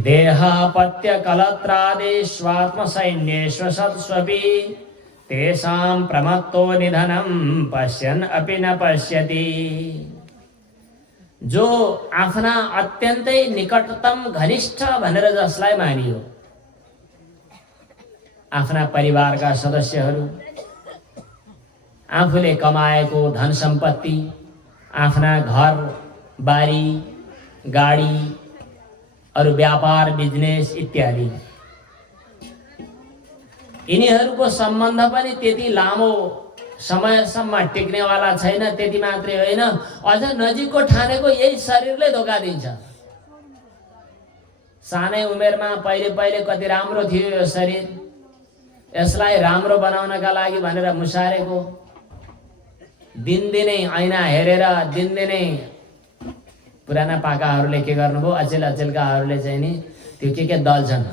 देहापत्यकलत्रादिष्वात्मसैन्येष्वसत्स्वपि तेषां प्रमत्तो निधनं पश्यन् अपि न पश्यति। जो आफ्ना अत्यन्तै निकटतम घनिष्ठ भनेर जसलाई मानियो, आफ्ना परिवारका सदस्यहरू, आफूले कमाएको धन सम्पत्ति, आफ्ना घर बारी गाडी, अरु व्यापार बिजनेस इत्यादि, यिनीहरूको सम्बन्ध पनि त्यति लामो समयसम्म टिक्नेवाला छैन। त्यति मात्रै होइन, अझ नजिकको ठानेको यही शरीरले धोका दिन्छ। सानै उमेरमा पहिले कति राम्रो थियो यो शरीर, यसलाई राम्रो बनाउनका लागि भनेर मुसारेको, दिनदिनै ऐना हेरेर दिनदिनै पुराना पाकाहरूले के गर्नुभयो, अचेलकाहरूले चाहिँ नि त्यो के दल्छन्।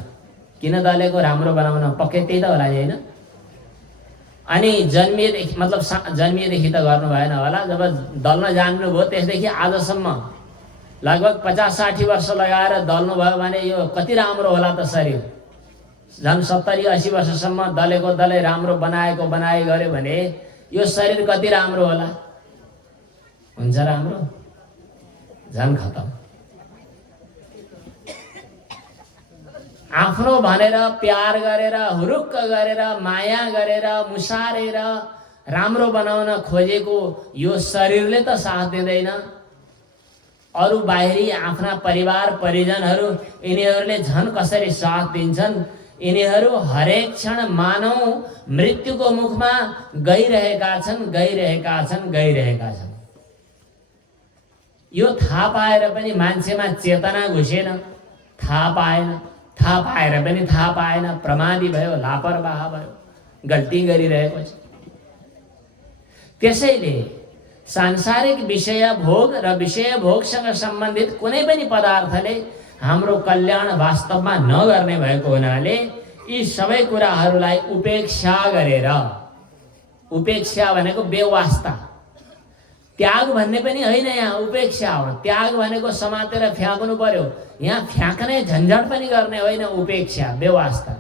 किन दलेको? राम्रो बनाउन। पक्कै त्यही त होला हैन? अनि जन्मिएदेखि त गर्नु भएन होला। जब दल्न जान्नुभयो त्यसदेखि आजसम्म लगभग 50-60 वर्ष लगाएर दल्नुभयो भने यो कति राम्रो होला त शरीर। झन् 70-80 वर्षसम्म दलेको दलै राम्रो बनाएको बनाए गर्यो भने यो शरीर कति राम्रो होला। हुन्छ राम्रो? झन् खतम। आफ्नो भनेर प्यार गरेर हुरुक्क गरेर माया गरेर मुसारेर राम्रो बनाउन खोजेको यो शरीरले त साथ दिँदैन। अरु बाहिरी आफ्ना परिवार परिजनहरू यिनीहरूले झन् कसरी साथ दिन्छन्। यिनीहरू हरेक क्षण मानव मृत्युको मुखमा गइरहेका छन्। यो थाहा पाएर पनि मान्छेमा चेतना घुसेन, थाहा पाएन, प्रमादी भयो, लापरवाह भयो, गल्ती गरिरहेको छ। त्यसैले सांसारिक विषय भोग र विषय भोगसँग सम्बन्धित कुनै पनि पदार्थले हाम्रो कल्याण वास्तवमा नगर्ने भएको हुनाले यी सबै कुराहरूलाई उपेक्षा गरेर, उपेक्षा भनेको बेवास्ता, त्याग भन्ने पनि होइन, यहाँ उपेक्षा हो। त्याग भनेको समातेर फ्याँक्नु पर्यो, यहाँ फ्याँक्ने झन्झट पनि गर्ने होइन। उपेक्षा बेवास्ता,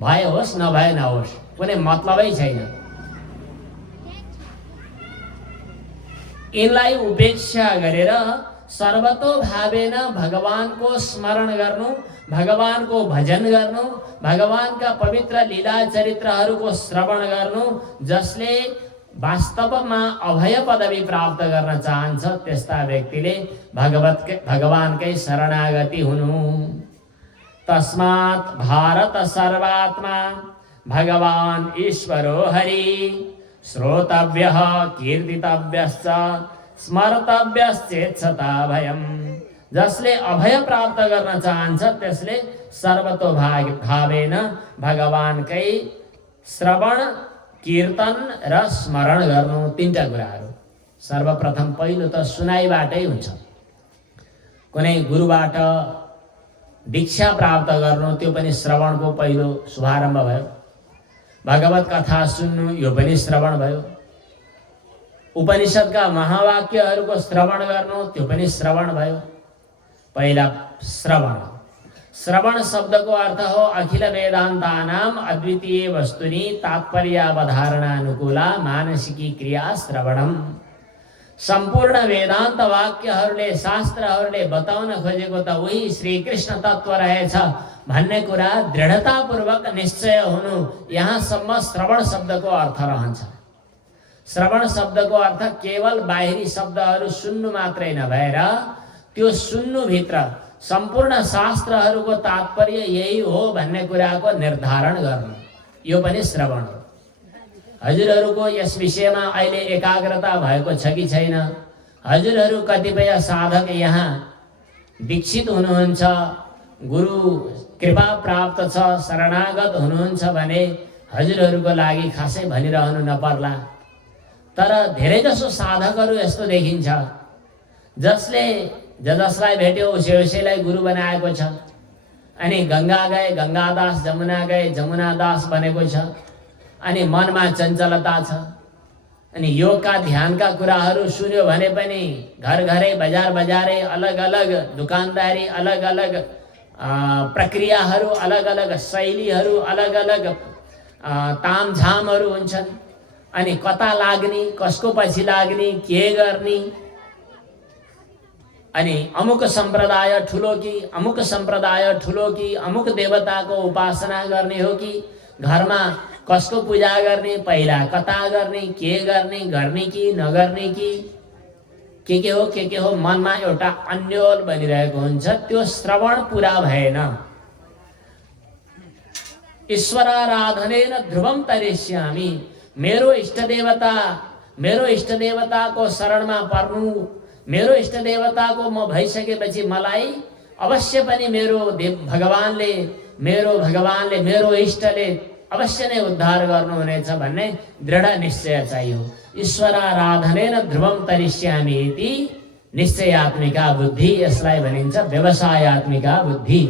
भए होस् नभए नहोस्, कुनै मतलबै छैन। यिनलाई उपेक्षा गरेर सर्वतोभावेन भगवानको स्मरण गर्नु, भगवानको भजन गर्नु, भगवानका पवित्र लीला चरित्रहरूको श्रवण गर्नु, जसले वास्तवमा अभय पदवी प्राप्त गर्न चाहन्छ त्यस्ता व्यक्तिले भगवानकै शरणागति हुनु। तस्मात् भारत सर्वात्मा भगवान ईश्वरो हरि श्रोतव्यः कीर्तितव्यश्च स्मर्तव्यश्चेत्सता भयम्। जसले अभय प्राप्त गर्न चाहन्छ त्यसले सर्वतोभावेन भगवानकै श्रवण कीर्तन र स्मरण गर्नु, तीनटा कुराहरू। सर्वप्रथम पहिलो त सुनाइबाटै हुन्छ। कुनै गुरुबाट दीक्षा प्राप्त गर्नु, त्यो पनि श्रवणको पहिलो शुभारम्भ भयो। भगवत कथा सुन्नु, यो पनि श्रवण भयो। उपनिषदका महावाक्यहरूको श्रवण गर्नु, त्यो पनि श्रवण भयो। पहिला श्रवण। श्रवण शब्दको अर्थ हो अखिल वेदान्तानाम अद्वितीय वस्तुनि तात्पर्यावधारणानुकूला मानसिकी क्रिया श्रवणम। सम्पूर्ण वेदान्त वाक्यहरूले शास्त्रहरूले बताउन खोजेको त उही श्री कृष्ण तत्व रहेछ भन्ने कुरा दृढतापूर्वक निश्चय हुनु, यहाँसम्म श्रवण शब्दको अर्थ रहन्छ। श्रवण शब्दको अर्थ केवल बाहिरी शब्दहरू सुन्नु मात्रै नभएर त्यो सुन्नुभित्र सम्पूर्ण शास्त्रहरूको तात्पर्य यही हो भन्ने कुराको निर्धारण गर्नु, यो पनि श्रवण हो। हजुरहरूको यस विषयमा अहिले एकाग्रता भएको छ कि छैन? हजुरहरू कतिपय साधक यहाँ दीक्षित हुनुहुन्छ, गुरु कृपा प्राप्त छ, शरणागत हुनुहुन्छ भने हजुरहरूको लागि खासै भनिरहनु नपर्ला। तर धेरैजसो साधकहरू यस्तो देखिन्छ जसलाई भेट्यो उसैलाई गुरु बनाएको छ। अनि गंगा गए गंगादास, जमुना गए जमुनादास बनेको छ। अनि मनमा चञ्चलता छ। अनि योगका ध्यानका कुराहरू सुन्यो भने पनि घर घरै बजार बजारै अलग अलग दुकानदारी, अलग अलग प्रक्रियाहरू अलग अलग, शैलीहरू अलग अलग, तामझामहरू हुन्छन्। अनि कता लाग्ने, कसको पछि लाग्ने, के गर्ने, अनि अमुक सम्प्रदाय ठुलो कि अमुक सम्प्रदाय ठुलो कि अमुक देवताको उपासना गर्ने हो कि घरमा कसको पूजा गर्ने, पहिला कता गर्ने, के गर्ने कि नगर्ने कि के हो मनमा एउटा अन्योल बनिरहेको हुन्छ। त्यो श्रवण पुरा भएन। ईश्वराराधनेन ध्रुवम तरिष्यामि। मेरो इष्टदेवताको शरणमा पर्नु, मेरो इष्टदेवताको म भइसकेपछि मलाई अवश्य पनि मेरो भगवानले मेरो इष्टले अवश्य नै उद्धार गर्नुहुनेछ भन्ने दृढ निश्चय चाहियो। ईश्वराराधनेन ध्रुवम तरिष्यामि इति निश्चयात्मिका बुद्धि, यसलाई भनिन्छ व्यवसायात्मिका बुद्धि।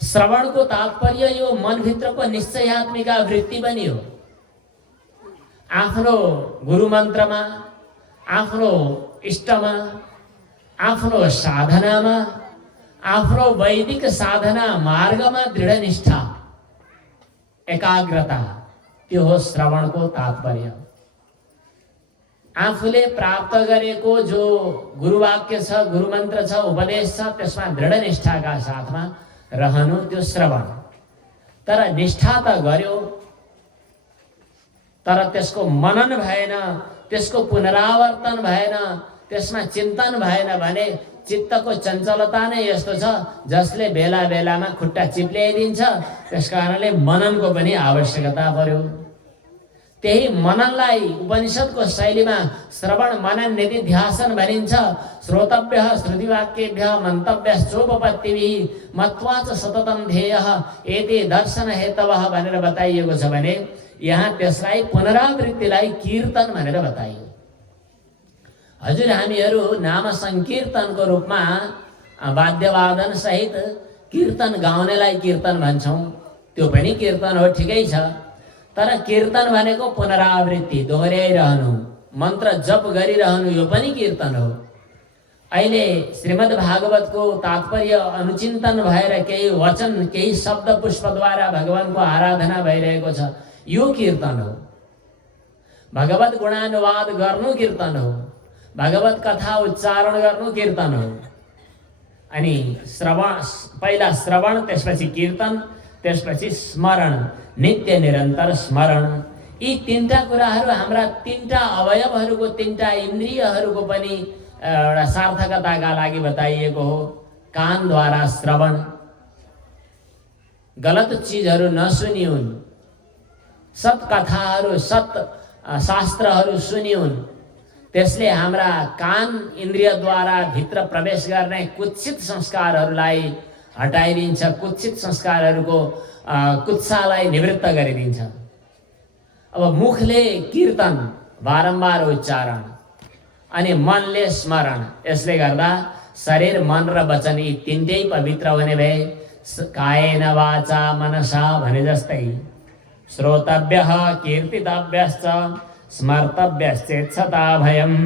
श्रवणको तात्पर्य यो मनभित्रको निश्चयात्मिका वृत्ति पनि हो। आफ्नो गुरु मन्त्रमा, आफ्नो इष्टमा, आफ्नो साधनामा, आफ्नो वैदिक साधना मार्गमा दृढ निष्ठा, एकाग्रता, त्यो हो श्रवणको तात्पर्य। आफूले प्राप्त गरेको जो गुरुवाक्य छ, गुरुमन्त्र छ, उपदेश छ, त्यसमा दृढ निष्ठाका साथमा रहनु, त्यो श्रवण। तर निष्ठा त गर्यो, तर त्यसको मनन भएन, त्यसको पुनरावर्तन भएन, त्यसमा चिन्तन भएन भने चित्तको चञ्चलता नै यस्तो छ जसले बेला बेलामा खुट्टा चिप्ल्याइदिन्छ। त्यसकारणले मननको पनि आवश्यकता पर्यो। त्यही मननलाई उपनिषदको शैलीमा श्रवण मनन निधिध्यासन भनिन्छ। श्रोतव्यः श्रुतिवाक्येभ्यः मन्तव्यश्चोपपत्तिभिः मत्वा च सततं ध्येयः एते दर्शन हेतवः भनेर बताइएको छ भने यहाँ त्यसलाई पुनरावृत्तिलाई कीर्तन भनेर बताइयो। हजुर, हामीहरू नाम संकीर्तनको रूपमा वाद्यवादन सहित कीर्तन गाउनेलाई कीर्तन भन्छौँ। त्यो पनि कीर्तन हो, ठिकै छ। तर कीर्तन भनेको पुनरावृत्ति, दोहोऱ्याइरहनु, मन्त्र जप गरिरहनु, यो पनि कीर्तन हो। अहिले श्रीमद् भागवतको तात्पर्य अनुचिन्तन भएर केही वचन, केही शब्द पुष्पद्वारा भगवानको आराधना भइरहेको छ, यो कीर्तन हो। भगवत गुणानुवाद गर्नु कीर्तन हो। भगवत कथा उच्चारण गर्नु कीर्तन हो। अनि श्रवण, पहिला श्रवण, त्यसपछि कीर्तन, त्यसपछि स्मरण, नित्य निरन्तर स्मरण। यी तीनटा कुराहरू हाम्रा तीनटा अवयवहरूको, तीनटा इन्द्रियहरूको पनि एउटा सार्थकताका लागि बताइएको हो। कानद्वारा श्रवण, गलत चिजहरू नसुनिउन्, सत कथाहरू, सत शास्त्रहरू सुनिउन्। त्यसले हाम्रा कान इन्द्रियद्वारा भित्र प्रवेश गर्ने कुत्सित संस्कारहरूलाई हटाइदिन्छ, कुत्सित संस्कारहरूको कुत्सालाई निवृत्त गरिदिन्छ। अब मुखले कीर्तन, बारम्बार उच्चारण, अनि मनले स्मरण, यसले गर्दा शरीर, मन र वचन यी तीनटै पवित्र हुने भए कायेन वाचा मनसा भने जस्तै श्रोतव्यः कीर्तितव्यश्च स्मर्तव्यश्चेत्सता भयम्।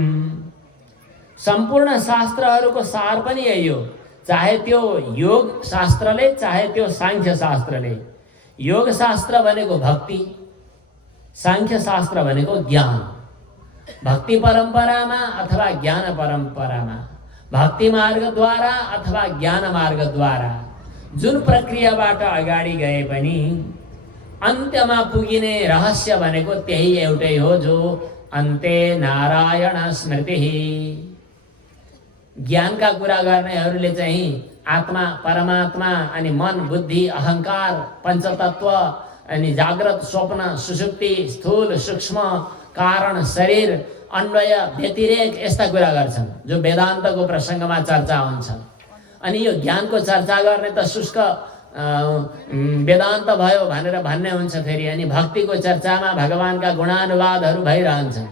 सम्पूर्ण शास्त्रहरूको सार पनि यही हो, चाहे त्यो योग शास्त्रले, चाहे त्यो सांख्य शास्त्रले। योग शास्त्र भनेको भक्ति, सांख्य शास्त्र भनेको ज्ञान। भक्ति परम्परामा अथवा ज्ञान परम्परामा, भक्ति मार्गद्वारा अथवा ज्ञान मार्गद्वारा जुन प्रक्रियाबाट अगाडि गए पनि अन्त्यमा पुगिने रहस्य भनेको त्यही एउटै हो, जो अन्ते नारायण स्मृति। ज्ञानका कुरा गर्नेहरूले चाहिँ आत्मा, परमात्मा, अनि मन, बुद्धि, अहंकार, पञ्चतत्व, अनि जाग्रत, स्वप्न, सुषुप्ति, स्थूल, सूक्ष्म, कारण, शरीर, अन्वय, व्यतिरेक, यस्ता कुरा गर्छन् जो वेदान्तको प्रसङ्गमा चर्चा हुन्छ। अनि यो ज्ञानको चर्चा गर्ने त शुष्क वेदान्त भयो भनेर भन्ने हुन्छ फेरि। अनि भक्तिको चर्चामा भगवानका गुणानुवादहरू भइरहन्छन्।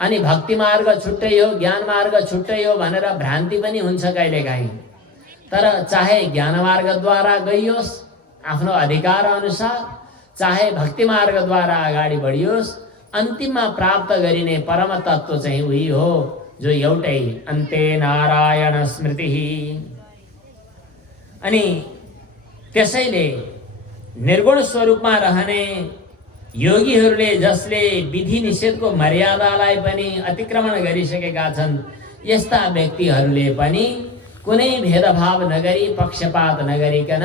अनि भक्ति मार्ग छुट्टै हो, ज्ञान मार्ग छुट्टै हो भनेर भ्रान्ति पनि हुन्छ कहिलेकाहीँ। तर चाहे ज्ञान मार्गद्वारा गइयोस् आफ्नो अधिकार अनुसार, चाहे भक्ति मार्गद्वारा अगाडि बढियोस्, अन्तिममा प्राप्त गरिने परम तत्त्व चाहिँ उही हो जो एउटै अन्ते नारायण स्मृति। अनि त्यसैले निर्गुण स्वरूपमा रहने योगीहरूले जसले विधि निषेधको मर्यादालाई पनि अतिक्रमण गरिसकेका छन्, यस्ता व्यक्तिहरूले पनि कुनै भेदभाव नगरी पक्षपात नगरिकन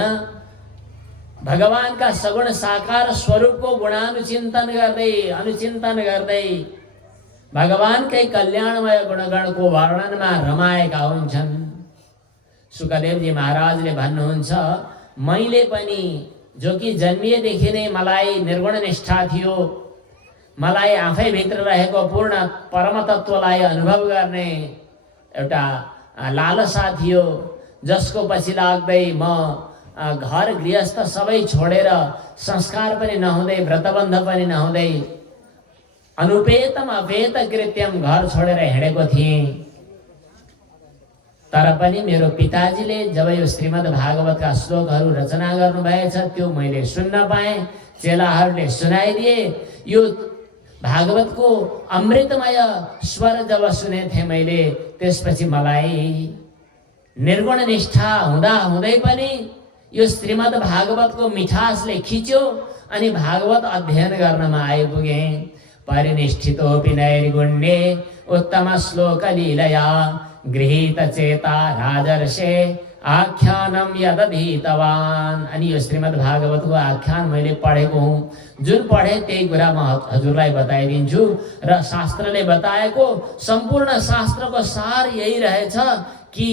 भगवानका सगुण साकार स्वरूपको गुणानुचिन्तन गर्दै भगवानकै कल्याणमय गुणगणको वर्णनमा रमाएका हुन्छन्। सुखदेवजी महाराजले भन्नुहुन्छ, मैले पनि जो कि जन्मिएदेखि नै मलाई निर्गुण निष्ठा थियो, मलाई आफै भित्र रहेको पूर्ण परमतत्त्वलाई अनुभव गर्ने एउटा लालसा थियो, जसको पछि लाग्दै म घर गृहस्थ सबै छोडेर संस्कार पनि नहुँदै व्रतबन्ध पनि नहुँदै अनुपेतम अपेत कृत्यम घर छोडेर हिँडेको थिएँ। तर पनि मेरो पिताजीले जब यो श्रीमद् भागवतका श्लोकहरू रचना गर्नुभएछ त्यो मैले सुन्न पाएँ, चेलाहरूले सुनाइदिए। यो भागवतको अमृतमय स्वर जब सुनेथे मैले, त्यसपछि मलाई निर्गुण निष्ठा हुँदा हुँदै पनि यो श्रीमद् भागवतको मिठासले खिच्यो अनि भागवत अध्ययन गर्नमा आइपुगेँ। परिनिष्ठितोऽपि नैर्गुण्ये उत्तम श्लोक लीलया गृहीत चेता राजर्षे आख्यानम यदधीतवान। अनि यो श्रीमद् भागवतको आख्यान मैले पढेको हुँ, जुन पढे त्यही कुरा म हजुरलाई बताइदिन्छु। र शास्त्रले बताएको सम्पूर्ण शास्त्रको सार यही रहेछ कि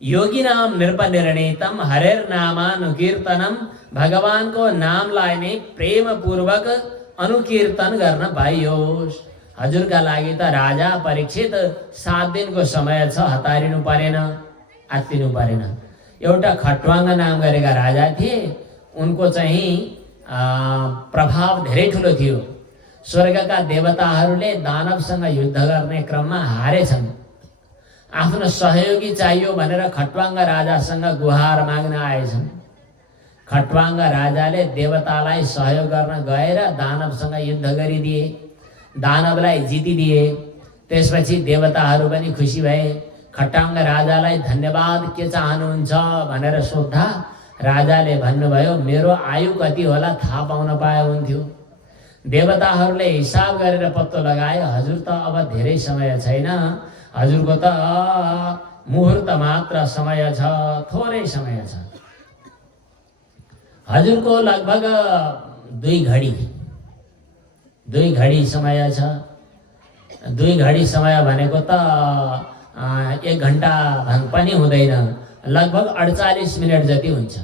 योगी नाम नृपनिर्णीतम हरेर नामानुकीर्तनम, भगवानको नामलाई नै प्रेम पूर्वक अनुकीर्तन गर्न पाइयोस्। हजुरका लागि त राजा परीक्षित 7 दिनको समय छ, हतारिनु परेन, आत्तिनु परेन। एउटा खट्वाङ्ग नाम गरेका राजा थिए, उनको चाहिँ प्रभाव धेरै ठुलो थियो। स्वर्गका देवताहरूले दानवसँग युद्ध गर्ने क्रममा हारेछन्। आफ्नो सहयोगी चाहियो भनेर खट्वाङ्ग राजासँग गुहार माग्न आएछन्। खट्वाङ्ग राजाले देवतालाई सहयोग गर्न गएर दानवसँग युद्ध गरिदिए, दानवलाई जितिदिए। त्यसपछि देवताहरू पनि खुसी भए। खट्वाङ्ग राजालाई धन्यवाद के चाहनुहुन्छ भनेर सोद्धा राजाले भन्नुभयो, मेरो आयु कति होला थाहा पाउन पाए हुन्थ्यो। देवताहरूले हिसाब गरेर पत्तो लगायो, हजुर त अब धेरै समय छैन, हजुरको त मुहुर्त मात्र समय छ, थोरै समय छ। हजुरको लगभग 2 घडी समय छ। 2 घडी समय भनेको त 1 घन्टा पनि हुँदैन, लगभग 48 मिनट जति हुन्छ।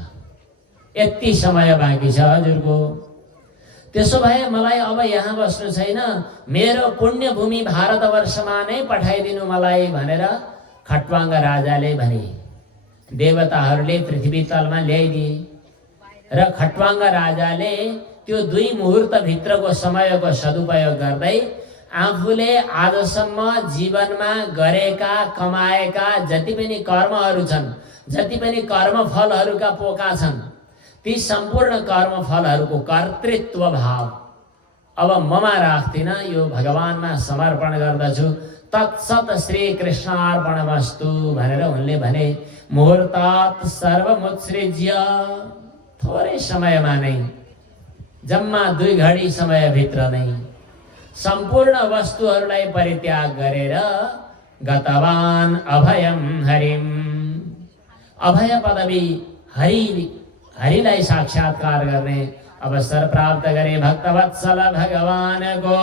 यति समय बाँकी छ हजुरको। त्यसो भए मलाई अब यहाँ बस्नु छैन, मेरो पुण्यभूमि भारतवर्षमा नै पठाइदिनु मलाई भनेर खट्वाङ्ग राजाले भने। देवताहरूले पृथ्वी तलमा ल्याइदिए र खट्वाङ्ग राजाले त्यो 2 मुहुर्त भित्रको समयको सदुपयोग गर्दै आफूले आजसम्म जीवनमा गरेका कमाएका जति पनि कर्महरू छन्, जति पनि कर्मफलहरूका पोका छन्, ती सम्पूर्ण कर्मफलहरूको कर्तृत्व भाव अब ममा राख्दिन, यो भगवानमा समर्पण गर्दछु। तत्सत श्री कृष्णार्पणमस्तु भनेर उनले भने। मुहुर्तात सर्वमुत्सृज्य, थोरै समयमा नै, जम्मा 2 घडी समय भित्र नै सम्पूर्ण वस्तुहरूलाई परित्याग गरेर गतवान अभयम हरिम, अभय पदवी हरिलाई साक्षात्कार गर्ने अवसर प्राप्त गरे। भक्तवत्सल भगवानको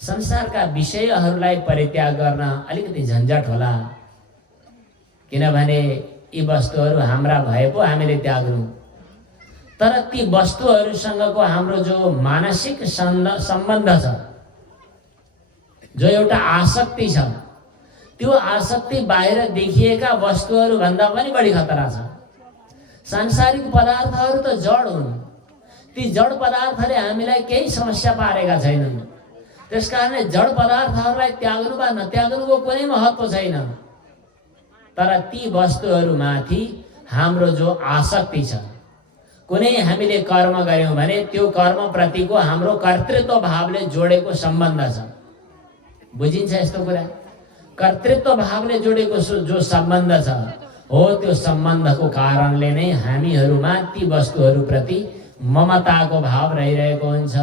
संसारका विषयहरूलाई परित्याग गर्न अलिकति झन्झट होला, किनभने यी वस्तुहरू हाम्रा भए पो हामीले त्याग्नु। तर ती वस्तुहरूसँगको हाम्रो जो मानसिक सम्बन्ध छ, जो एउटा आसक्ति छ, त्यो आसक्ति बाहिर देखिएका वस्तुहरू भन्दा पनि बढी खतरा छ। सांसारिक पदार्थहरू त जड हुन्, ती जड पदार्थले हामीलाई केही समस्या पारेका छैनन्। त्यसकारणले जड पदार्थहरूलाई त्याग्नु वा नत्याग्नुको कुनै महत्त्व छैन। तर ती वस्तुहरूमाथि हाम्रो जो आसक्ति छ, कुनै हामीले कर्म गर्यौं भने त्यो कर्म प्रतिको हाम्रो कर्तृत्व भावले जोडेको सम्बन्ध छ। बुझिन्छ यस्तो कुरा? कर्तृत्व भावले जोडेको जो सम्बन्ध छ हो त्यो सम्बन्धको कारणले नै हामीहरूमा ती वस्तुहरूप्रति ममताको भाव रहिरहेको हुन्छ।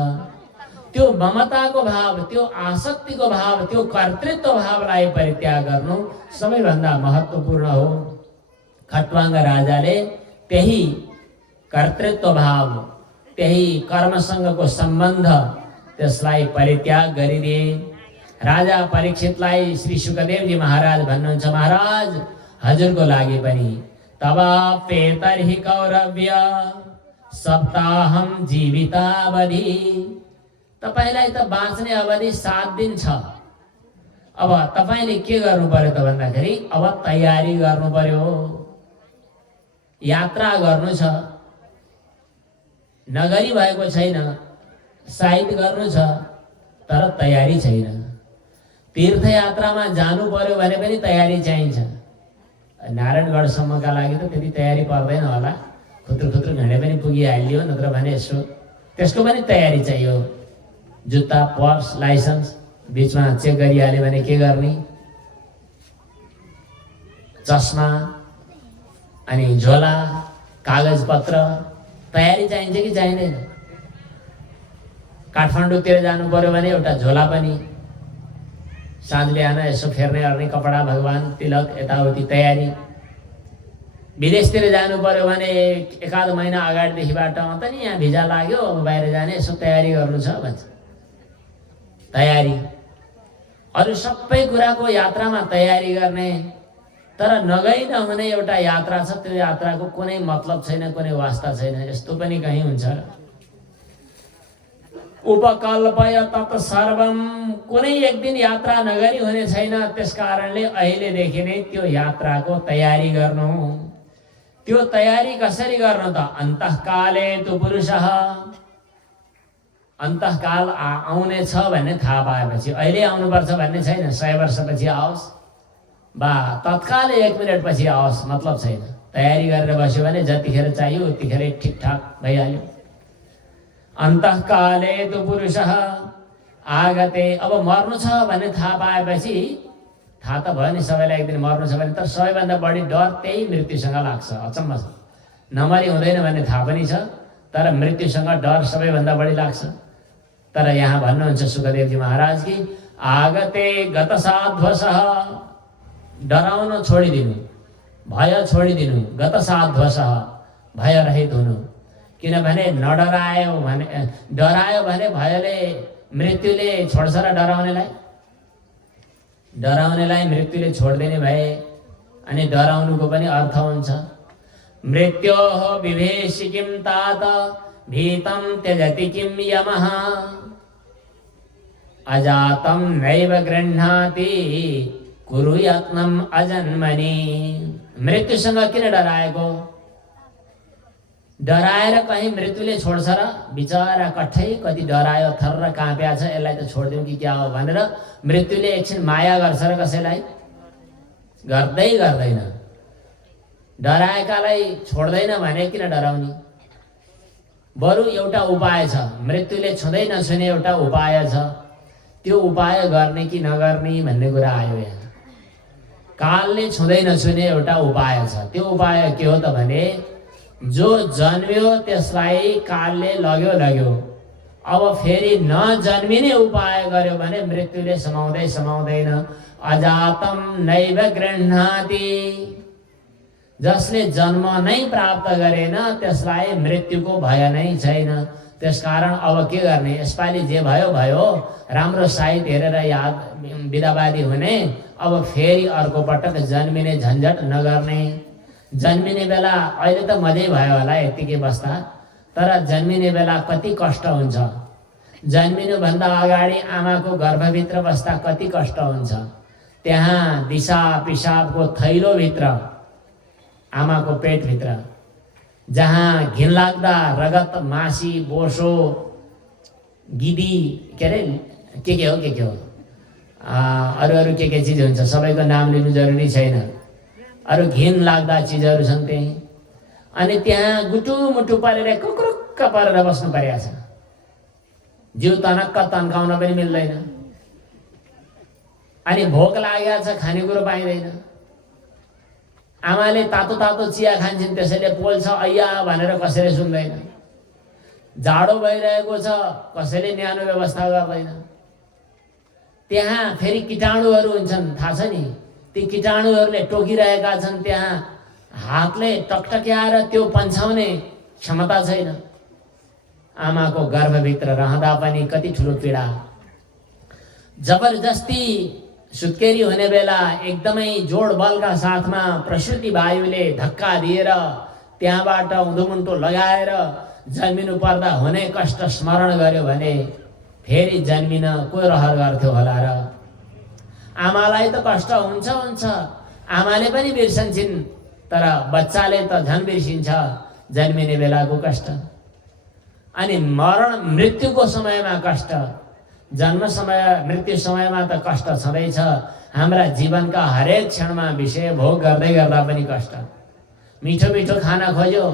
त्यो ममताको भाव, त्यो आसक्तिको भाव, त्यो कर्तृत्व भावलाई परित्याग गर्नु सबैभन्दा महत्त्वपूर्ण हो। खट्वाङ्ग राजाले त्यही कर्तृत्व भाव, त्यही कर्मसँगको सम्बन्ध त्यसलाई परित्याग गरिदिए। राजा परीक्षितलाई श्री शुकदेवजी महाराज भन्नुहुन्छ, महाराज हजुरको लागि पनि तवाप्येतर्हि कौरव्य सप्ताहम जीवितावधि, तपाईलाई त बाँच्ने अवधि 7 दिन छ। अब तपाईले के गर्नु पर्यो त भन्दाखेरि अब तयारी गर्नु पर्यो, यात्रा गर्नु छ। नगरी भएको छैन, साइड गर्नु छ तर तयारी छैन। तीर्थयात्रामा जानु पर्यो भने पनि तयारी चाहिन्छ। नारायणगढसम्मका लागि त त्यति तयारी पर्दैन होला, खुत्रुखुत्रु घाँडे पनि पुगिहालियो, नत्र भने यसो त्यसको पनि तयारी चाहियो। जुत्ता, पर्स, लाइसेन्स बिचमा चेक गरिहाल्यो भने के गर्ने, चस्मा अनि झोला, कागजपत्र तयारी चाहिन्छ कि चाहिँदैन? काठमाडौँतिर जानु पर्यो भने एउटा झोला पनि, साँझ बिहान यसो फेर्ने अर्ने कपडा, भगवान, तिलक, यताउति तयारी। विदेशतिर जानु पर्यो भने 1-आध महिना अगाडिदेखिबाट त नि यहाँ भिजा लाग्यो, अब बाहिर जाने यसो तयारी गर्नु छ भन्छ। तयारी अरू सबै कुराको यात्रामा तयारी गर्ने, तर नगई नहुने एउटा यात्रा छ, त्यो यात्राको कुनै मतलब छैन, कुनै वास्ता छैन। यस्तो पनि कहीँ हुन्छ, उपकल्पय तत् सर्वम, कुनै एक दिन यात्रा नगरी हुने छैन। त्यसकारणले अहिलेदेखि नै त्यो यात्राको तयारी गर्नु। त्यो तयारी कसरी गर्नु त? अन्तःकाले तु पुरुषः, अन्तःकाल आउने छ भन्ने थाहा पाएपछि, अहिले आउनुपर्छ भन्ने छैन। 100 वर्षपछि आओस् बा तत्काल 1 मिनट पछि आओस्, मतलब छैन। तयारी गरेर बस्यो भने जतिखेर चाहियो उतिखेर ठिकठाक भइहाल्यो। अन्तःकाले तु पुरुषः आगते, अब मर्नु छ भन्ने थाहा पाएपछि, थाहा त भयो नि सबैलाई एक दिन मर्नु छ भने, तर सबैभन्दा बढी डर त्यही मृत्युसँग लाग्छ। अचम्म छ, नमरी हुँदैन भन्ने थाहा पनि छ, तर मृत्युसँग डर सबैभन्दा बढी लाग्छ। तर यहाँ भन्नुहुन्छ सुखदेवजी महाराज कि आगते गतसाध्वसः, डराउन छोडिदिनु, भय छोडिदिनु, गतसाध्वसः, भय रहित हुनु। किनभने नडरायो भने, डरायो भने भयले, मृत्युले छोड्छ र डराउनेलाई? डराउनेलाई मृत्युले छोड्दिने भए अनि डराउनुको पनि अर्थ हुन्छ। मृत्योः विभेषि किं तात भीतं त्यजति किं यमः, अजातं नैव गृह्णाति कुरु यत्नं अजन्मनि। मृत्युसँग किन डराएको? डराएर कहीँ मृत्युले छोड्छ र? बिचरा कठै कति डरायो, थर्र काँप्या छ, यसलाई त छोडिदिउँ कि क्या हो भनेर मृत्युले एकछिन माया गर्छ र कसैलाई? गर्दै गर्दैन। डराएकालाई छोड्दैन भने किन डराउने? बरु एउटा उपाय छ, मृत्युले छुँदै नछुने एउटा उपाय छ। त्यो उपाय गर्ने कि नगर्ने भन्ने कुरा आयो यहाँ। कालले छुँदै नछुने एउटा उपाय छ। त्यो उपाय के हो त भने, जो जन्मियो त्यसलाई कालले लग्यो, अब फेरि नजन्मिने उपाय गर्यो भने मृत्युले समाउँदै समाउँदैन। अजातम नैव गृह्णाति, जसले जन्म नै प्राप्त गरेन त्यसलाई मृत्युको भय नै छैन। त्यसकारण अब के गर्ने? यसपालि जे भयो भयो, राम्रो साइत हेरेर याद विदावादी हुने, अब फेरि अर्को पटक जन्मिने झन्झट नगर्ने। जन्मिने बेला अहिले त मजै भयो होला यतिकै बस्दा, तर जन्मिने बेला कति कष्ट हुन्छ। जन्मिनुभन्दा अगाडि आमाको गर्भभित्र बस्दा कति कष्ट हुन्छ। त्यहाँ दिशा पिसाबको थैलोभित्र, आमाको पेटभित्र, जहाँ घिनलाग्दा रगत, मासी, बोसो, गिदी, के अरे के हो अरू के चिज हुन्छ, सबैको नाम लिनु जरुरी छैन। अरू घिन लाग्दा चिजहरू छन् त्यही। अनि त्यहाँ गुटुमुटु परेर कुक्रुक्क परेर बस्नु परेको छ। जिउ तनक्क तन्काउन पनि मिल्दैन। अनि भोक लागेको छ, खानेकुरो पाइँदैन। आमाले तातो तातो चिया खान्छन्, त्यसैले पोल्छ अय्या भनेर कसैले सुन्दैन। जाडो भइरहेको छ, कसैले न्यानो व्यवस्था गर्दैन। त्यहाँ फेरि कीटाणुहरू हुन्छन्, थाहा छ नि, ती कीटाणुहरूले टोकिरहेका छन्। त्यहाँ हातले टकटक्याएर त्यो पन्छाउने क्षमता छैन। आमाको गर्भभित्र रहँदा पनि कति ठुलो पीडा। जबरजस्ती सुत्केरी हुने बेला एकदमै जोड बलका साथमा प्रसूति वायुले धक्का दिएर त्यहाँबाट उँधोमुन्टो लगाएर जन्मिनु पर्दा हुने कष्ट स्मरण गर्यो भने फेरि जन्मिन को रहर गर्थ्यो होला र। आमालाई त कष्ट हुन्छ हुन्छ, आमाले पनि बिर्सन्छन्, तर बच्चाले त झन् बिर्सिन्छ जन्मिने बेलाको कष्ट। अनि मरण मृत्युको समयमा कष्ट, जन्म समय मृत्यु समयमा त कष्ट छँदैछ। हाम्रा जीवनका हरेक क्षणमा विषय भोग गर्दै गर्दा पनि कष्ट। मिठो मिठो खाना खोज्यो,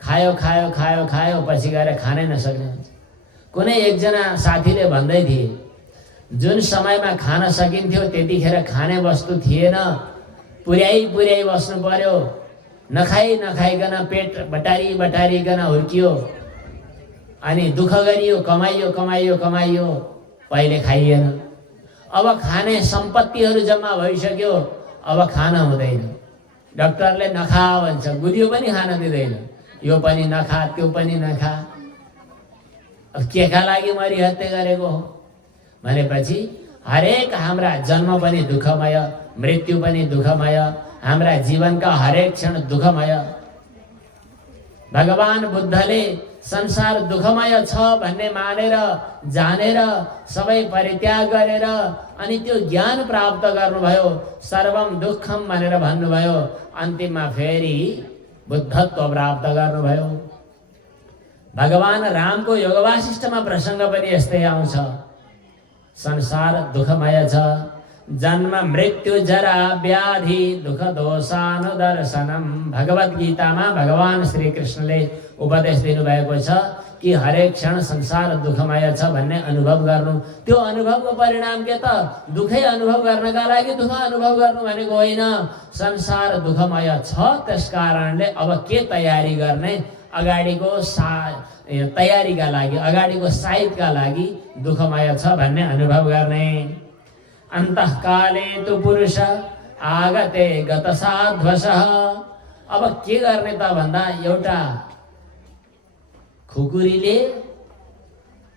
खायो खायो खायो खायो, पछि गएर खानै नसक्ने हुन्छ। कुनै एकजना साथीले भन्दै थिए, जुन समयमा खान सकिन्थ्यो त्यतिखेर खाने वस्तु थिएन, पुर्याइ बस्नु पर्यो, नखाइकन पेट बटारी बटारिकन हुर्कियो, अनि दुःख गरियो, कमाइयो, पहिले खाइएन। अब खाने सम्पत्तिहरू जम्मा भइसक्यो, अब खान हुँदैन। डाक्टरले नखा भन्छ, गुलियो पनि खान दिँदैन, यो पनि नखा त्यो पनि नखा। अब केका लागि मरिहत्ते गरेको हो भनेपछि हरेक हाम्रा जन्म पनि दुःखमय, मृत्यु पनि दुःखमय, हाम्रा जीवनका हरेक क्षण दुःखमय। भगवान बुद्धले संसार दुःखमय छ भन्ने मानेर जानेर सबै परित्याग गरेर अनि त्यो ज्ञान प्राप्त गर्नुभयो, सर्वम दुःखम भनेर भन्नुभयो। अन्तिममा फेरि बुद्धत्व प्राप्त गर्नुभयो। भगवान रामको योग वासिष्ठमा प्रसङ्ग पनि यस्तै आउँछ। संसार दुःखमय छ, जन्म मृत्यु जरा व्याधि दुःख दोषानुदर्शनम। भगवत गीतामा भगवान श्री कृष्णले उपदेश दिनुभएको छ कि हरेक क्षण संसार दुःखमय छ भन्ने अनुभव गर्नु। त्यो अनुभवको परिणाम के त? दुःखै अनुभव गर्नका लागि दुःख अनुभव गर्नु भनेको होइन। संसार दुःखमय छ, त्यसकारणले अब के तयारी गर्ने, अगाडिको तयारीका लागि, अगाडिको साइतका लागि दुःखमय छ भन्ने अनुभव गर्ने। अन्तःकाले तु पुरुष आगते गतसाध्वसः। अब के गर्ने त भन्दा एउटा खुकुरीले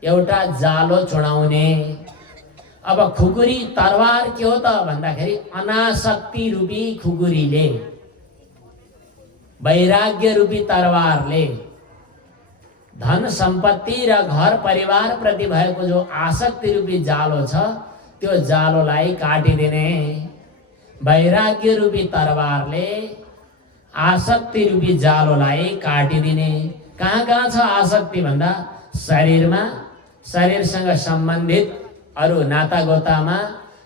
एउटा जालो चुडाउने। अब खुकुरी तरवार के हो त भन्दाखेरि अनासक्ति रूपी खुकुरीले, वैराग्य रूपी तरवारले धन सम्पत्ति र घर परिवार प्रति भएको जो आसक्ति रूपी जालो छ त्यो जालोलाई काटिदिने। वैराग्य रूपी तरवारले आसक्ति रूपी जालोलाई काटिदिने। कहाँ कहाँ छ आसक्ति भन्दा शरीरमा, शरीरसँग सम्बन्धित अरू नातागोतामा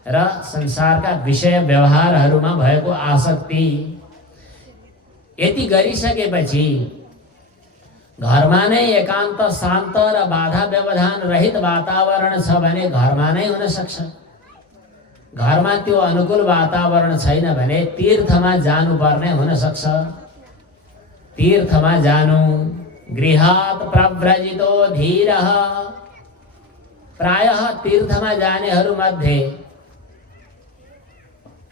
र संसारका विषय व्यवहारहरूमा भएको आसक्ति। यति गरिसकेपछि घरमा नै एकान्त शान्त र बाधा व्यवधान रहित वातावरण छ भने घरमा नै हुन सक्छ। घरमा त्यो अनुकूल वातावरण छैन भने तीर्थमा जानुपर्ने हुन सक्छ। तीर्थमा जानु। गृहात् प्रव्रजितो धीरः। प्रायः तीर्थमा जानेहरू मध्ये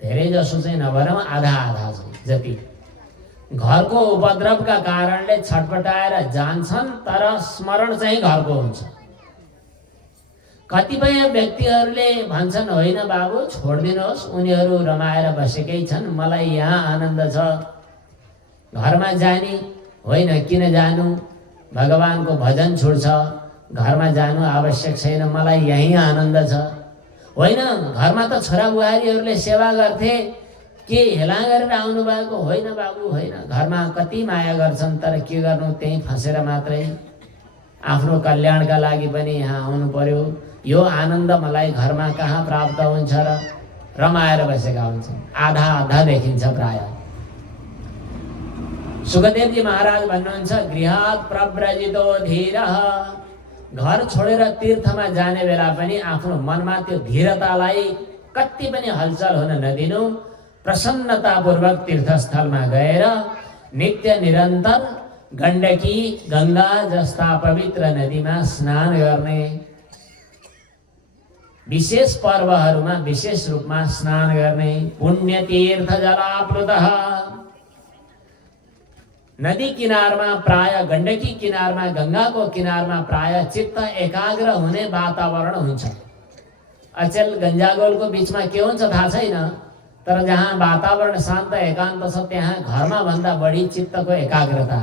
धेरै जसो चाहिँ नभनौँ, आधा आधा जति घरको उपद्रवका कारणले छटपटाएर जान्छन्, तर स्मरण चाहिँ घरको हुन्छ। कतिपय व्यक्तिहरूले भन्छन्, होइन बाबु छोडिदिनुहोस्, उनीहरू रमाएर बसेकै छन्, मलाई यहाँ आनन्द छ। घरमा जाने होइन, किन जानु, भगवानको भजन छुट्छ, घरमा जानु आवश्यक छैन, मलाई यहीँ आनन्द छ। होइन, घरमा त छोरा बुहारीहरूले सेवा गर्थे, के हेला गरेर आउनु भएको होइन बाबु, होइन। घरमा कति माया गर्छन्, तर के गर्नु, त्यहीँ फँसेर मात्रै आफ्नो कल्याणका लागि पनि यहाँ आउनु पर्यो। यो आनन्द मलाई घरमा कहाँ प्राप्त हुन्छ र रमाएर बसेका हुन्छन्। आधा आधा देखिन्छ प्रायः। सुखदेवजी महाराज भन्नुहुन्छ, गृहात् प्रव्रजितो धीरः। घर छोडेर तीर्थमा जाने बेला पनि आफ्नो मनमा त्यो धीरतालाई कति पनि हलचल हुन नदिनु, प्रसन्नतापूर्वक तीर्थस्थलमा गएर नित्य निरन्तर गण्डकी गङ्गा जस्ता पवित्र नदीमा स्नान गर्ने, विशेष पर्वहरूमा विशेष रूपमा स्नान गर्ने। पुण्य तीर्थ जलाप्लुतः, नदी किनारमा प्राय गण्डकी किनारमा गङ्गाको किनारमा प्राय चित्त एकाग्र हुने वातावरण हुन्छ। अचेल गन्जागोलको बिचमा के हुन्छ थाहा छैन, तर जहाँ वातावरण शान्त एकान्त छ त्यहाँ घरमा भन्दा बढी चित्तको एकाग्रता,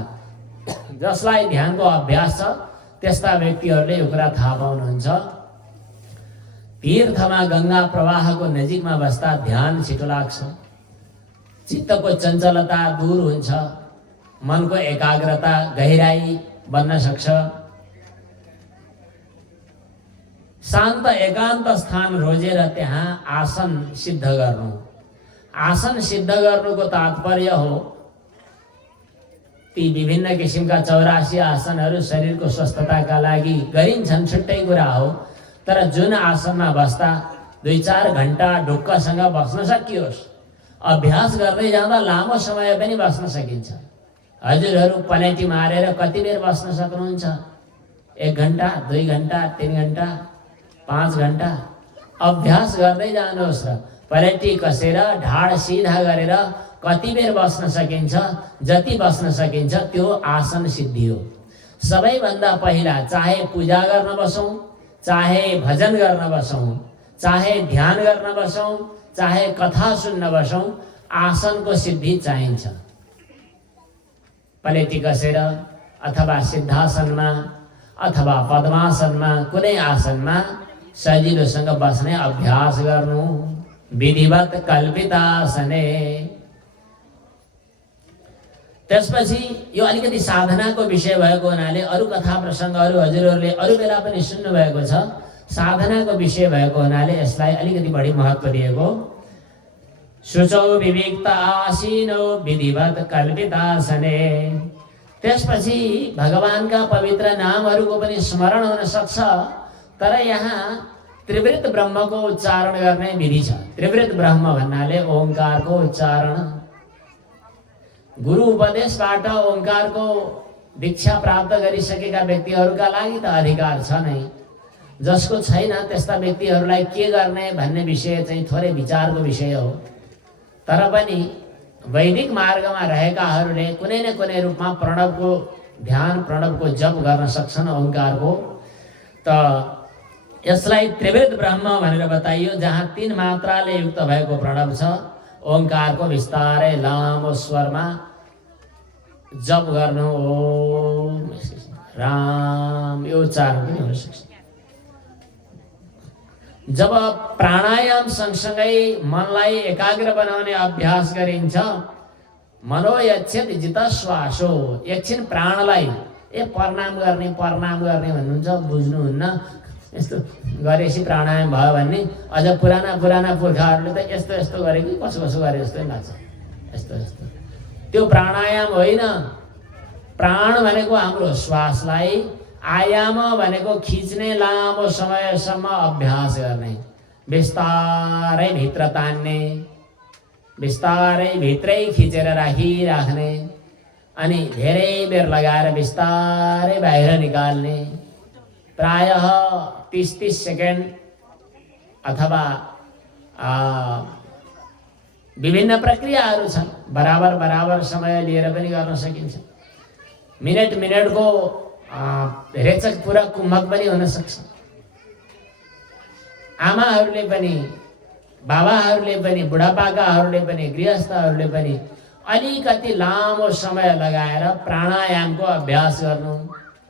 जसलाई ध्यानको अभ्यास छ त्यस्ता व्यक्तिहरूले यो कुरा थाहा पाउनुहुन्छ। तीर्थमा गङ्गा प्रवाहको नजिकमा बस्दा ध्यान छिटो लाग्छ, चित्तको चञ्चलता दूर हुन्छ, मनको एकाग्रता गहिराई बन्न सक्छ। शान्त एकान्त स्थान रोजेर त्यहाँ आसन सिद्ध गर्नु। आसन सिद्ध गर्नुको तात्पर्य हो ती विभिन्न किसिमका 84 आसनहरू शरीरको स्वस्थताका लागि गरिन्छन्, छुट्टै कुरा हो। तर जुन आसनमा बस्दा 2-4 घण्टा ढुक्कसँग बस्न सकियोस्, अभ्यास गर्दै जाँदा लामो समय पनि बस्न सकिन्छ। हजुरहरू पलेटी मारेर कति बेर बस्न सक्नुहुन्छ? 1 घण्टा, 2 घण्टा, 3 घण्टा, 5 घण्टा अभ्यास गर्दै जानुहोस् र पलेटी कसेर ढाड सिधा गरेर कति बेर बस्न सकिन्छ, जति बस्न सकिन्छ त्यो आसन सिद्धि हो। सबैभन्दा पहिला चाहे पूजा गर्न बसौँ, चाहे भजन गर्न बसौँ, चाहे ध्यान गर्न बसौँ, चाहे कथा सुन्न बसौँ, आसनको सिद्धि चाहिन्छ। पलेटी कसेर अथवा सिद्धासनमा अथवा पद्मासनमा कुनै आसनमा सजिलोसँग बस्ने अभ्यास गर्नु। विधिवत कल्पितासने। त्यसपछि यो अलिकति साधनाको विषय भएको हुनाले अरू कथा प्रसङ्गहरू हजुरहरूले अरू बेला पनि सुन्नु भएको छ। साधनाको विषय भएको हुनाले यसलाई अलिकति बढी महत्त्व दिएको। शुचौ विविक्त आसीनौ विधिवत कल्पितासने। त्यसपछि भगवानका पवित्र नामहरूको पनि स्मरण हुन सक्छ, तर यहाँ त्रिवृत ब्रह्मको उच्चारण गर्ने विधि छ। त्रिवृत ब्रह्म भन्नाले ओंकारको उच्चारण। गुरु उपदेशबाट ओंकारको दीक्षा प्राप्त गरिसकेका व्यक्तिहरूका लागि त अधिकार छ नै। जसको छैन त्यस्ता व्यक्तिहरूलाई के गर्ने भन्ने विषय चाहिँ थोरै विचारको विषय हो। तर पनि वैदिक मार्गमा रहेकाहरूले कुनै न कुनै रूपमा प्रणवको ध्यान, प्रणवको जप गर्न सक्छन् ओंकारको। त यसलाई त्रिवृत ब्रह्म भनेर बताइयो, जहाँ 3 मात्राले युक्त भएको प्रणव छ। ओंकारको विस्तारै लामो स्वरमा जप गर्नु ओम राम, यो उच्चारण पनि हुन सक्छ। जब प्राणायाम सँगसँगै मनलाई एकाग्र बनाउने अभ्यास गरिन्छ, मनो यच्छेत जितश्वासो, एकछिन प्राणलाई प्रणाम गर्ने भन्नुहुन्छ, बुझ्नुहुन्न। यस्तो गरेपछि प्राणायाम भयो भन्ने अझ पुराना पुर्खाहरूले त यस्तो यस्तो गरे कि कसो गरे जस्तै लाग्छ। यस्तो त्यो प्राणायाम होइन। प्राण भनेको हाम्रो श्वासलाई, आयाम भनेको खिच्ने, लामो समयसम्म अभ्यास गर्ने, बिस्तारै भित्र तान्ने, बिस्तारै भित्रै खिचेर राखिराख्ने, अनि धेरै बेर लगाएर बिस्तारै बाहिर निकाल्ने। प्रायः 30 सेकेन्ड अथवा विभिन्न प्रक्रियाहरू छन्। बराबर समय लिएर पनि गर्न सकिन्छ। मिनेटको रेचक पूरा कुम्भक पनि हुन सक्छ। आमाहरूले पनि, बाबाहरूले पनि, बुढापाकाहरूले पनि, गृहस्थहरूले पनि अलिकति लामो समय लगाएर प्राणायामको अभ्यास गर्नु।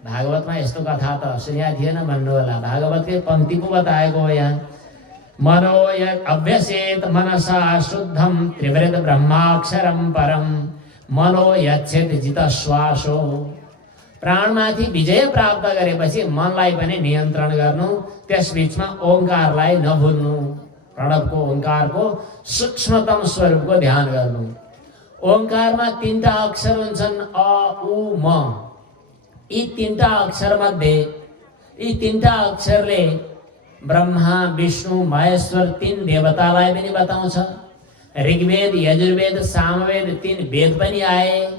भागवतमा यस्तो कथा त सुनिया थिएन भन्नु होला, भागवतकै पंक्ति पो बताएको हो यहाँ। मनो यत् अभ्यसेत मनसा शुद्धम त्रिवृत ब्रह्माक्षरम परम मनो यच्छेत जितश्वासो। प्राणमाथि विजय प्राप्त गरेपछि मनलाई पनि नियन्त्रण गर्नु, त्यसबीचमा ओंकारलाई नभुल्नु। प्रणवको ओंकारको सूक्ष्मतम स्वरूपको ध्यान गर्नु। ओंकारमा 3टा अक्षर हुन्छन्, अ उ म। यी 3टा अक्षर मध्ये यी 3टा अक्षरले ब्रह्मा विष्णु महेश्वर तीन देवतालाई पनि बताउँछ। ऋग्वेद यजुर्वेद सामवेद तीन वेद पनि आए।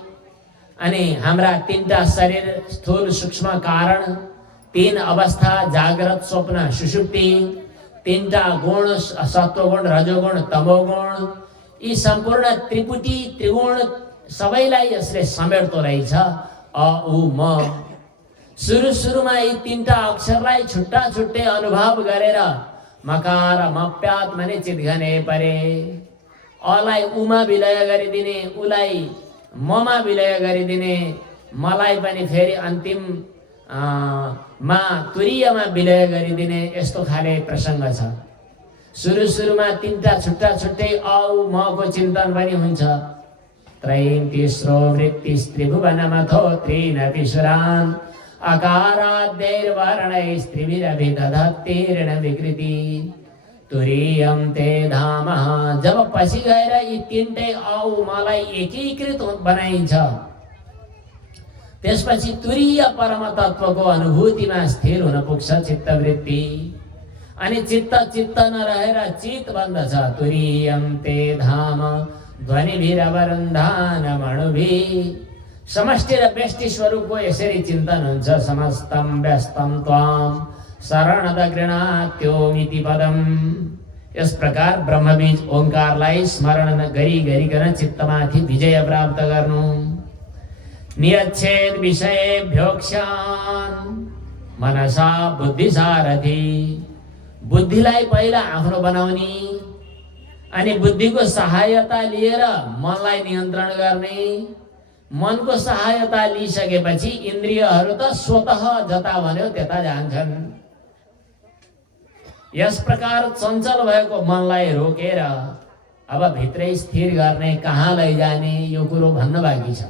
अनि हाम्रा तीनटा शरीर स्थूल सूक्ष्म कारण, तीन अवस्था जागृत स्वप्न सुषुप्ति, तीनटा गुण सत्वगुण रजोगुण तमोगुण, यी सम्पूर्ण त्रिपुटी त्रिगुण सबैलाई यसले समेट्दो रहेछ। अ उ म सुरुमा यी तीनटा अक्षरलाई छुट्टा छुट्टै अनुभव गरेर मकार मप्यात माने चितघने परे, अलाई उमा विलय गरिदिने, उलाई ममा विलय गरिदिने, मलाई पनि फेरि अन्तिम मा तुरीयमा विलय गरिदिने, यस्तो खाले प्रसङ्ग छ। सुरुमा तीनटा छुट्टा छुट्टै औ मको चिन्तन पनि हुन्छ। त्रयीं तिस्रो वृत्तिस्त्रिभुवनमथो त्रीनपि सुरान् अकाराद्यैर्वर्णैस्त्रिभिरभिदधत्तीर्ण विकृति तुरीयं ते धामः। जब पछि गएर यी तीनटै औ मलाई एकीकृत बनाइन्छ, त्यसपछि तुरीय परम तत्वको अनुभूतिमा स्थिर हुन पुग्छ चित्तवृत्ति। अनि चित्त नरहेर चित बन्दछ। तुरीयं ते धाम ध्वनिभिरवरुन्धान मणुभिः। समष्टि र व्यष्टि स्वरूपको यसरी चिन्तन हुन्छ। समस्तं व्यस्तं त्वां शरणद गृह्णात्योमिति पदम। यस प्रकार ब्रह्मबीज ओंकारलाई स्मरण गरिकन चित्तमाथि विजय प्राप्त गर्नु। नियच्छेद विषयेभ्योक्ष्यान् मनसा बुद्धिसारथि। बुद्धिलाई पहिला आफ्नो बनाउने अनि बुद्धिको सहायता लिएर मनलाई नियन्त्रण गर्ने। मनको सहायता लिइसकेपछि इन्द्रियहरू त स्वतः जता भन्यो त्यता जान्छन्। यस प्रकार चञ्चल भएको मनलाई रोकेर अब भित्रै स्थिर गर्ने, कहाँ लैजाने यो कुरो भन्न बाँकी छ।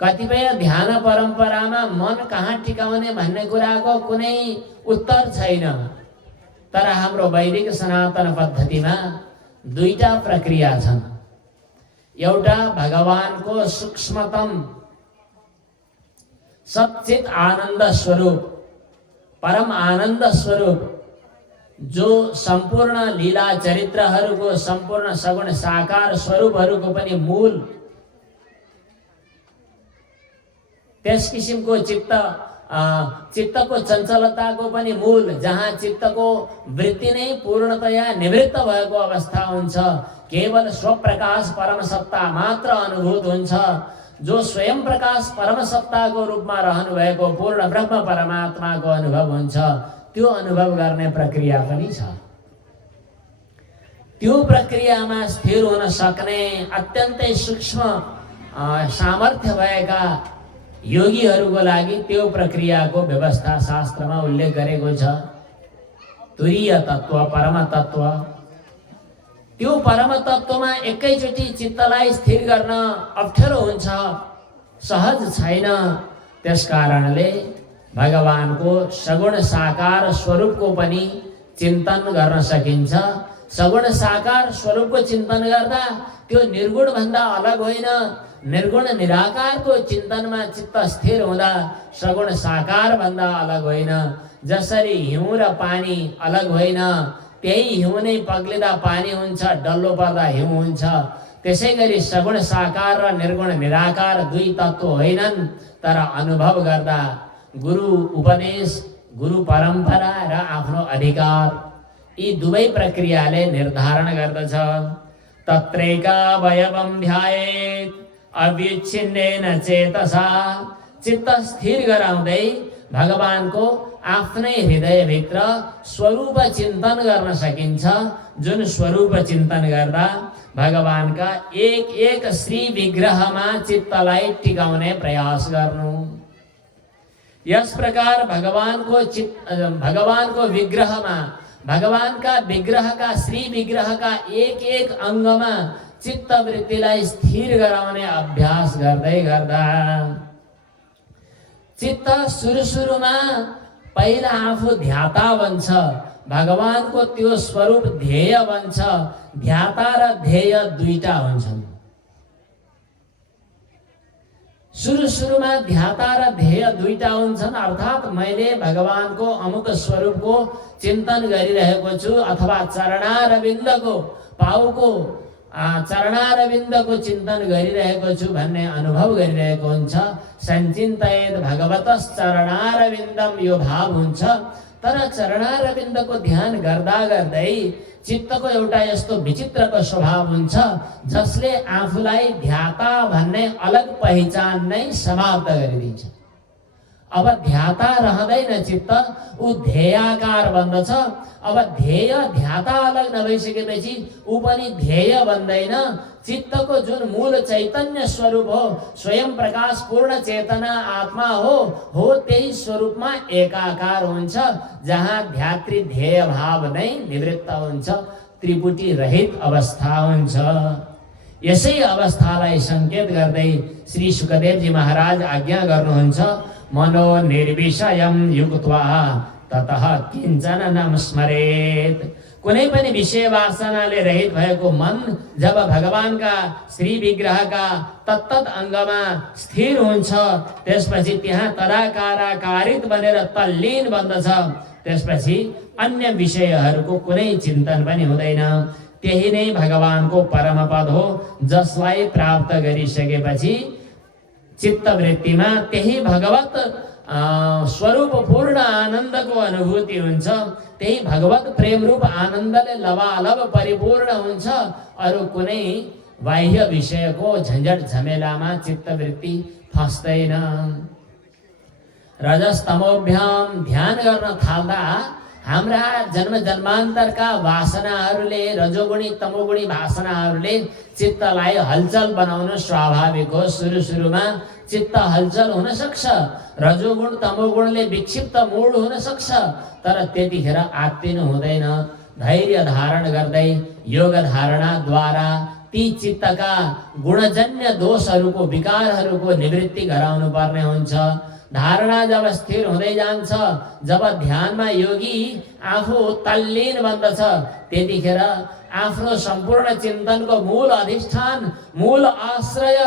कतिपय ध्यान परम्परामा मन कहाँ टिकाउने भन्ने कुराको कुनै उत्तर छैन। तर हाम्रो वैदिक सनातन पद्धतिमा दुईटा प्रक्रिया छन्। एउटा भगवानको सूक्ष्मतम सच्चित आनन्द स्वरूप, परम आनन्द स्वरूप, जो सम्पूर्ण लीला चरित्रहरूको सम्पूर्ण सगुण साकार स्वरूपहरूको पनि मूल, त्यस किसिमको चित्तको चञ्चलताको पनि मूल, जहाँ चित्तको वृत्ति नै पूर्णतया निवृत्त भएको अवस्था हुन्छ। केवल स्वप्रकाश परम सत्ता मात्र अनुभूत हुन्छ। जो स्वयं प्रकाश परम सत्ताको रूपमा रहनु भएको पूर्ण ब्रह्म परमात्माको अनुभव हुन्छ, त्यो अनुभव गर्ने प्रक्रिया पनि छ। त्यो प्रक्रियामा स्थिर हुन सक्ने अत्यन्तै सूक्ष्म सामर्थ्य भएका योगीहरूको लागि त्यो प्रक्रियाको व्यवस्था शास्त्रमा उल्लेख गरेको छ। तुरीय तत्व, परम तत्व, त्यो परम तत्वमा एकैचोटि चित्तलाई स्थिर गर्न अप्ठ्यारो हुन्छ, सहज छैन। त्यसकारणले भगवानको सगुण साकार स्वरूपको पनि चिन्तन गर्न सकिन्छ। सगुण साकार स्वरूपको चिन्तन गर्दा त्यो निर्गुण भन्दा अलग होइन। निर्गुण निराकारको चिन्तनमा चित्त स्थिर हुँदा सगुण साकार भन्दा अलग होइन। जसरी हिउँ र पानी अलग होइन, त्यही हिउँ नै पग्लिँदा पानी हुन्छ, डल्लो पर्दा हिउँ हुन्छ। त्यसै गरी सगुण साकार र निर्गुण निराकार दुई तत्त्व होइनन्, तर अनुभव गर्दा गुरु उपदेश, गुरु परम्परा र आफ्नो अधिकार, यी दुवै प्रक्रियाले निर्धारण गर्दछ। तत्रैकावयवं ध्यायेत् अविच्छिन्नेन चेतसा। चित्त स्थिर गराउँदै भगवानको आफ्नै हृदयभित्र स्वरूप चिन्तन गर्न सकिन्छ। जुन स्वरूप चिन्तन गर्दा भगवानका एक एक श्री विग्रहमा चित्तलाई टिकाउने प्रयास गर्नु। यस प्रकार भगवानको विग्रहमा, भगवानका विग्रहका, श्री विग्रहका एक एक अङ्गमा चित्तवृत्तिलाई स्थिर गराउने अभ्यास गर्दै गर्दा चित्त सुरुमा पहिला आफू ध्याता बन्छ, भगवानको त्यो स्वरूप ध्येय बन्छ। ध्याता र ध्येय दुईटा हुन्छन्। सुरुमा ध्याता र ध्येय दुईटा हुन्छन्, अर्थात् मैले भगवानको अमुक स्वरूपको चिन्तन गरिरहेको छु अथवा चरणारविन्दको पाउको चरणारविन्दको चिन्तन गरिरहेको छु भन्ने अनुभव गरिरहेको हुन्छ। सञ्चिन्तयेत् भगवतस् चरणारविन्दम यो भाव हुन्छ। तर चरणारविन्दको ध्यान गर्दा गर्दै चित्तको एउटा यस्तो विचित्रको स्वभाव हुन्छ जसले आफूलाई ध्याता भन्ने अलग पहिचान नै समाप्त गरिदिन्छ। अब ध्याता रहँदैन चित्त, ऊ ध्येयाकार बन्दछ। अब ध्येय ध्याता अलग नभइसकेपछि ऊ पनि ध्येय बन्दैन। चित्तको जुन मूल चैतन्य स्वरूप हो, स्वयं प्रकाश पूर्ण चेतना आत्मा हो त्यही स्वरूपमा एकाकार हुन्छ, जहाँ ध्यात्री ध्येय भाव नै निवृत्त हुन्छ, त्रिपुटी रहित अवस्था हुन्छ। यसै अवस्थालाई संकेत गर्दै श्री सुखदेवजी महाराज आज्ञा गर्नुहुन्छ, मनो निर्विषयम युक्त्वा ततः किञ्चन न स्मरेत्। कुनै पनि विषय वासनाले रहित भएको मन जब भगवानका श्री विग्रहका तत्तत अङ्गमा स्थिर हुन्छ, त्यसपछि त्यहाँ तदाकाराकारित बनेर तल्लीन बन्दछ। त्यसपछि अन्य विषयहरूको कुनै चिन्तन पनि हुँदैन। त्यही नै भगवानको परमपद हो, जसलाई प्राप्त गरिसकेपछि चित्तवृत्तिमा त्यही भगवत स्वरूप पूर्ण आनन्दको अनुभूति हुन्छ। त्यही भगवत प्रेम रूप आनन्दले लबालब परिपूर्ण हुन्छ। अरू कुनै बाह्य विषयको झन्झट झमेलामा चित्तवृत्ति फस्दैन। रजस्तमोभ्याम ध्यान गर्न थाल्दा हाम्रा जन्म जन्मान्तरका वासनाहरूले, रजोगुणी तमोगुणी वासनाहरूले चित्तलाई हलचल बनाउन स्वाभाविक हो। सुरुमा चित्त हलचल हुन सक्छ, रजोगुण तमोगुणले विक्षिप्त मूड हुन सक्छ, तर त्यतिखेर आत्तिनु हुँदैन। धैर्य धारण गर्दै योग धारणाद्वारा ती चित्तका गुणजन्य दोषहरूको, विकारहरूको निवृत्ति गराउनु पर्ने हुन्छ। धारणा जब स्थिर हुँदै जान्छ, जब ध्यानमा योगी आफू तल्लीन बन्दछ, त्यतिखेर आफ्नो सम्पूर्ण चिन्तनको मूल अधिष्ठान, मूल आश्रय,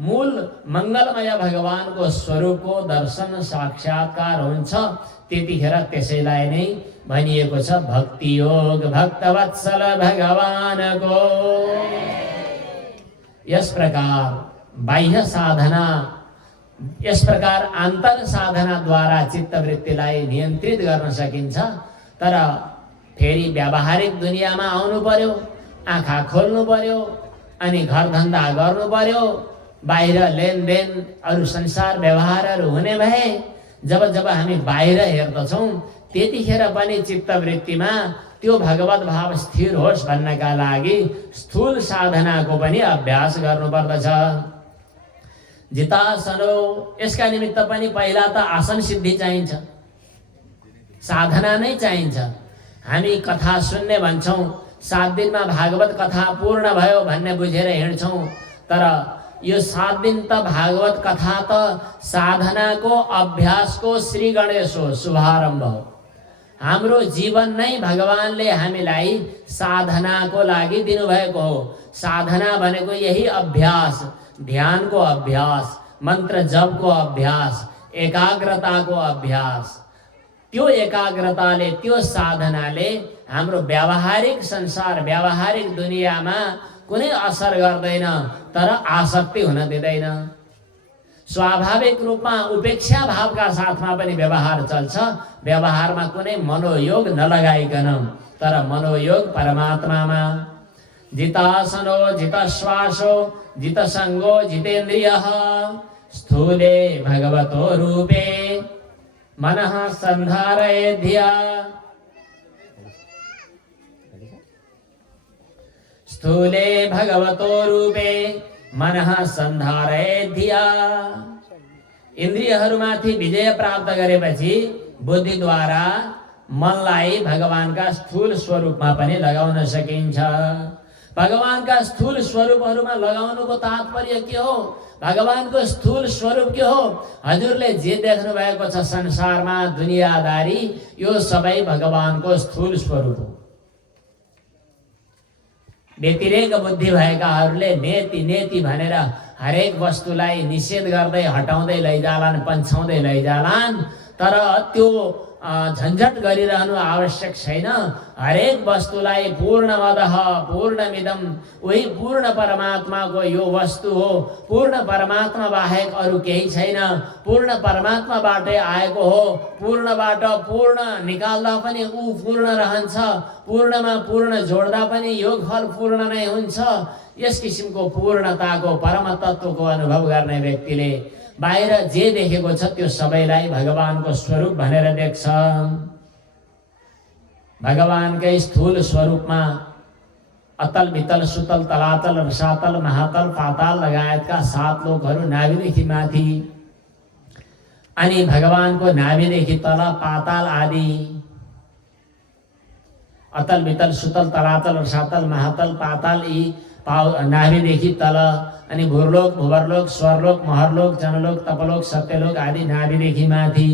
मूल मङ्गलमय भगवानको स्वरूपको दर्शन साक्षात्कार हुन्छ। त्यतिखेर त्यसैलाई नै भनिएको छ भक्ति योग भक्तवत्सल भगवानको। यस प्रकार बाह्य साधना, यस प्रकार आन्तर साधनाद्वारा चित्तवृत्तिलाई नियन्त्रित गर्न सकिन्छ। तर फेरि व्यावहारिक दुनियाँमा आउनु पर्यो, आँखा खोल्नु पर्यो, अनि घरधन्दा गर्नु पर्यो, बाहिर लेनदेन अरू संसार व्यवहारहरू हुने भए जब हामी बाहिर हेर्दछौँ, त्यतिखेर पनि चित्तवृत्तिमा त्यो भगवत भाव स्थिर होस् भन्नका लागि स्थूल साधनाको पनि अभ्यास गर्नुपर्दछ। जितासनो, यसका निमित्त पनि पहिला त आसन सिद्धि चाहिन्छ, साधना नै चाहिन्छ। हामी कथा सुन्ने भन्छौँ, 7 दिनमा भागवत कथा पूर्ण भयो भन्ने बुझेर हिँड्छौँ, तर यो 7 दिन त भागवत कथा त साधनाको अभ्यासको श्री गणेश हो, शुभारम्भ हो। हाम्रो जीवन नै भगवानले हामीलाई साधनाको लागि दिनुभएको हो। साधना भनेको यही अभ्यास, ध्यानको अभ्यास, मन्त्र जपको अभ्यास, एकाग्रताको अभ्यास। त्यो एकाग्रताले, त्यो साधनाले हाम्रो व्यावहारिक संसार, व्यावहारिक दुनियाँमा कुनै असर गर्दैन, तर आसक्ति हुन दिँदैन। स्वाभाविक रूपमा उपेक्षा भावका साथमा पनि व्यवहार चल्छ। व्यवहारमा कुनै मनोयोग नलगाइकन, तर मनोयोग परमात्मामा। जितासनो जितश्वासो जितसङ्गो जितेन्द्रियः स्थूले भगवतो रूपे मनः सन्धारयेत् धिया। स्थूले भगवतो रूपे मनः सन्धारयेत् धिया। इन्द्रियहरूमाथि विजय प्राप्त गरेपछि बुद्धिद्वारा मनलाई भगवानका स्थूल स्वरूपमा पनि लगाउन सकिन्छ। भगवानका स्थूल स्वरूपहरूमा लगाउनुको तात्पर्य के हो? भगवानको स्थूल स्वरूप के हो? हजुरले जे देख्नु भएको छ संसारमा दुनियादारी, यो सबै भगवानको स्थूल स्वरूप हो। व्यतिरेक बुद्धि भएकाहरूले नेति नेति भनेर हरेक वस्तुलाई निषेध गर्दै हटाउँदै लैजालान्, पन्छाउँदै लैजालान्, तर त्यो झन्झट गरिरहनु आवश्यक छैन। हरेक वस्तुलाई पूर्णमदः पूर्णमिदं, वही पूर्ण परमात्माको यो वस्तु हो। पूर्ण परमात्मा बाहेक अरू केही छैन। पूर्ण परमात्माबाटै आएको हो। पूर्णबाट पूर्ण निकाल्दा पनि ऊ पूर्ण रहन्छ, पूर्णमा पूर्ण जोड्दा पनि योगफल पूर्ण नै हुन्छ। यस किसिमको पूर्णताको परम तत्त्वको अनुभव गर्ने व्यक्तिले बाहिर जे देखेको छ त्यो सबैलाई भगवानको स्वरूप भनेर देख्छ। भगवानकै स्थूल स्वरूपमा अतल वितल सुतल तलातल रसातल महातल पाताल लगायतका 7 लोकहरू नाभिदेखि माथि, अनि भगवानको नाभिदेखि तल पाताल आदि अतल वितल सुतल तलातल रसातल महातल पाताल यी नाभिदेखि तल, अनि भूर्लोक भुवर्लोक स्वरलोक महरलोक जनलोक तपलोक सत्यलोक आदि नाभिदेखि माथि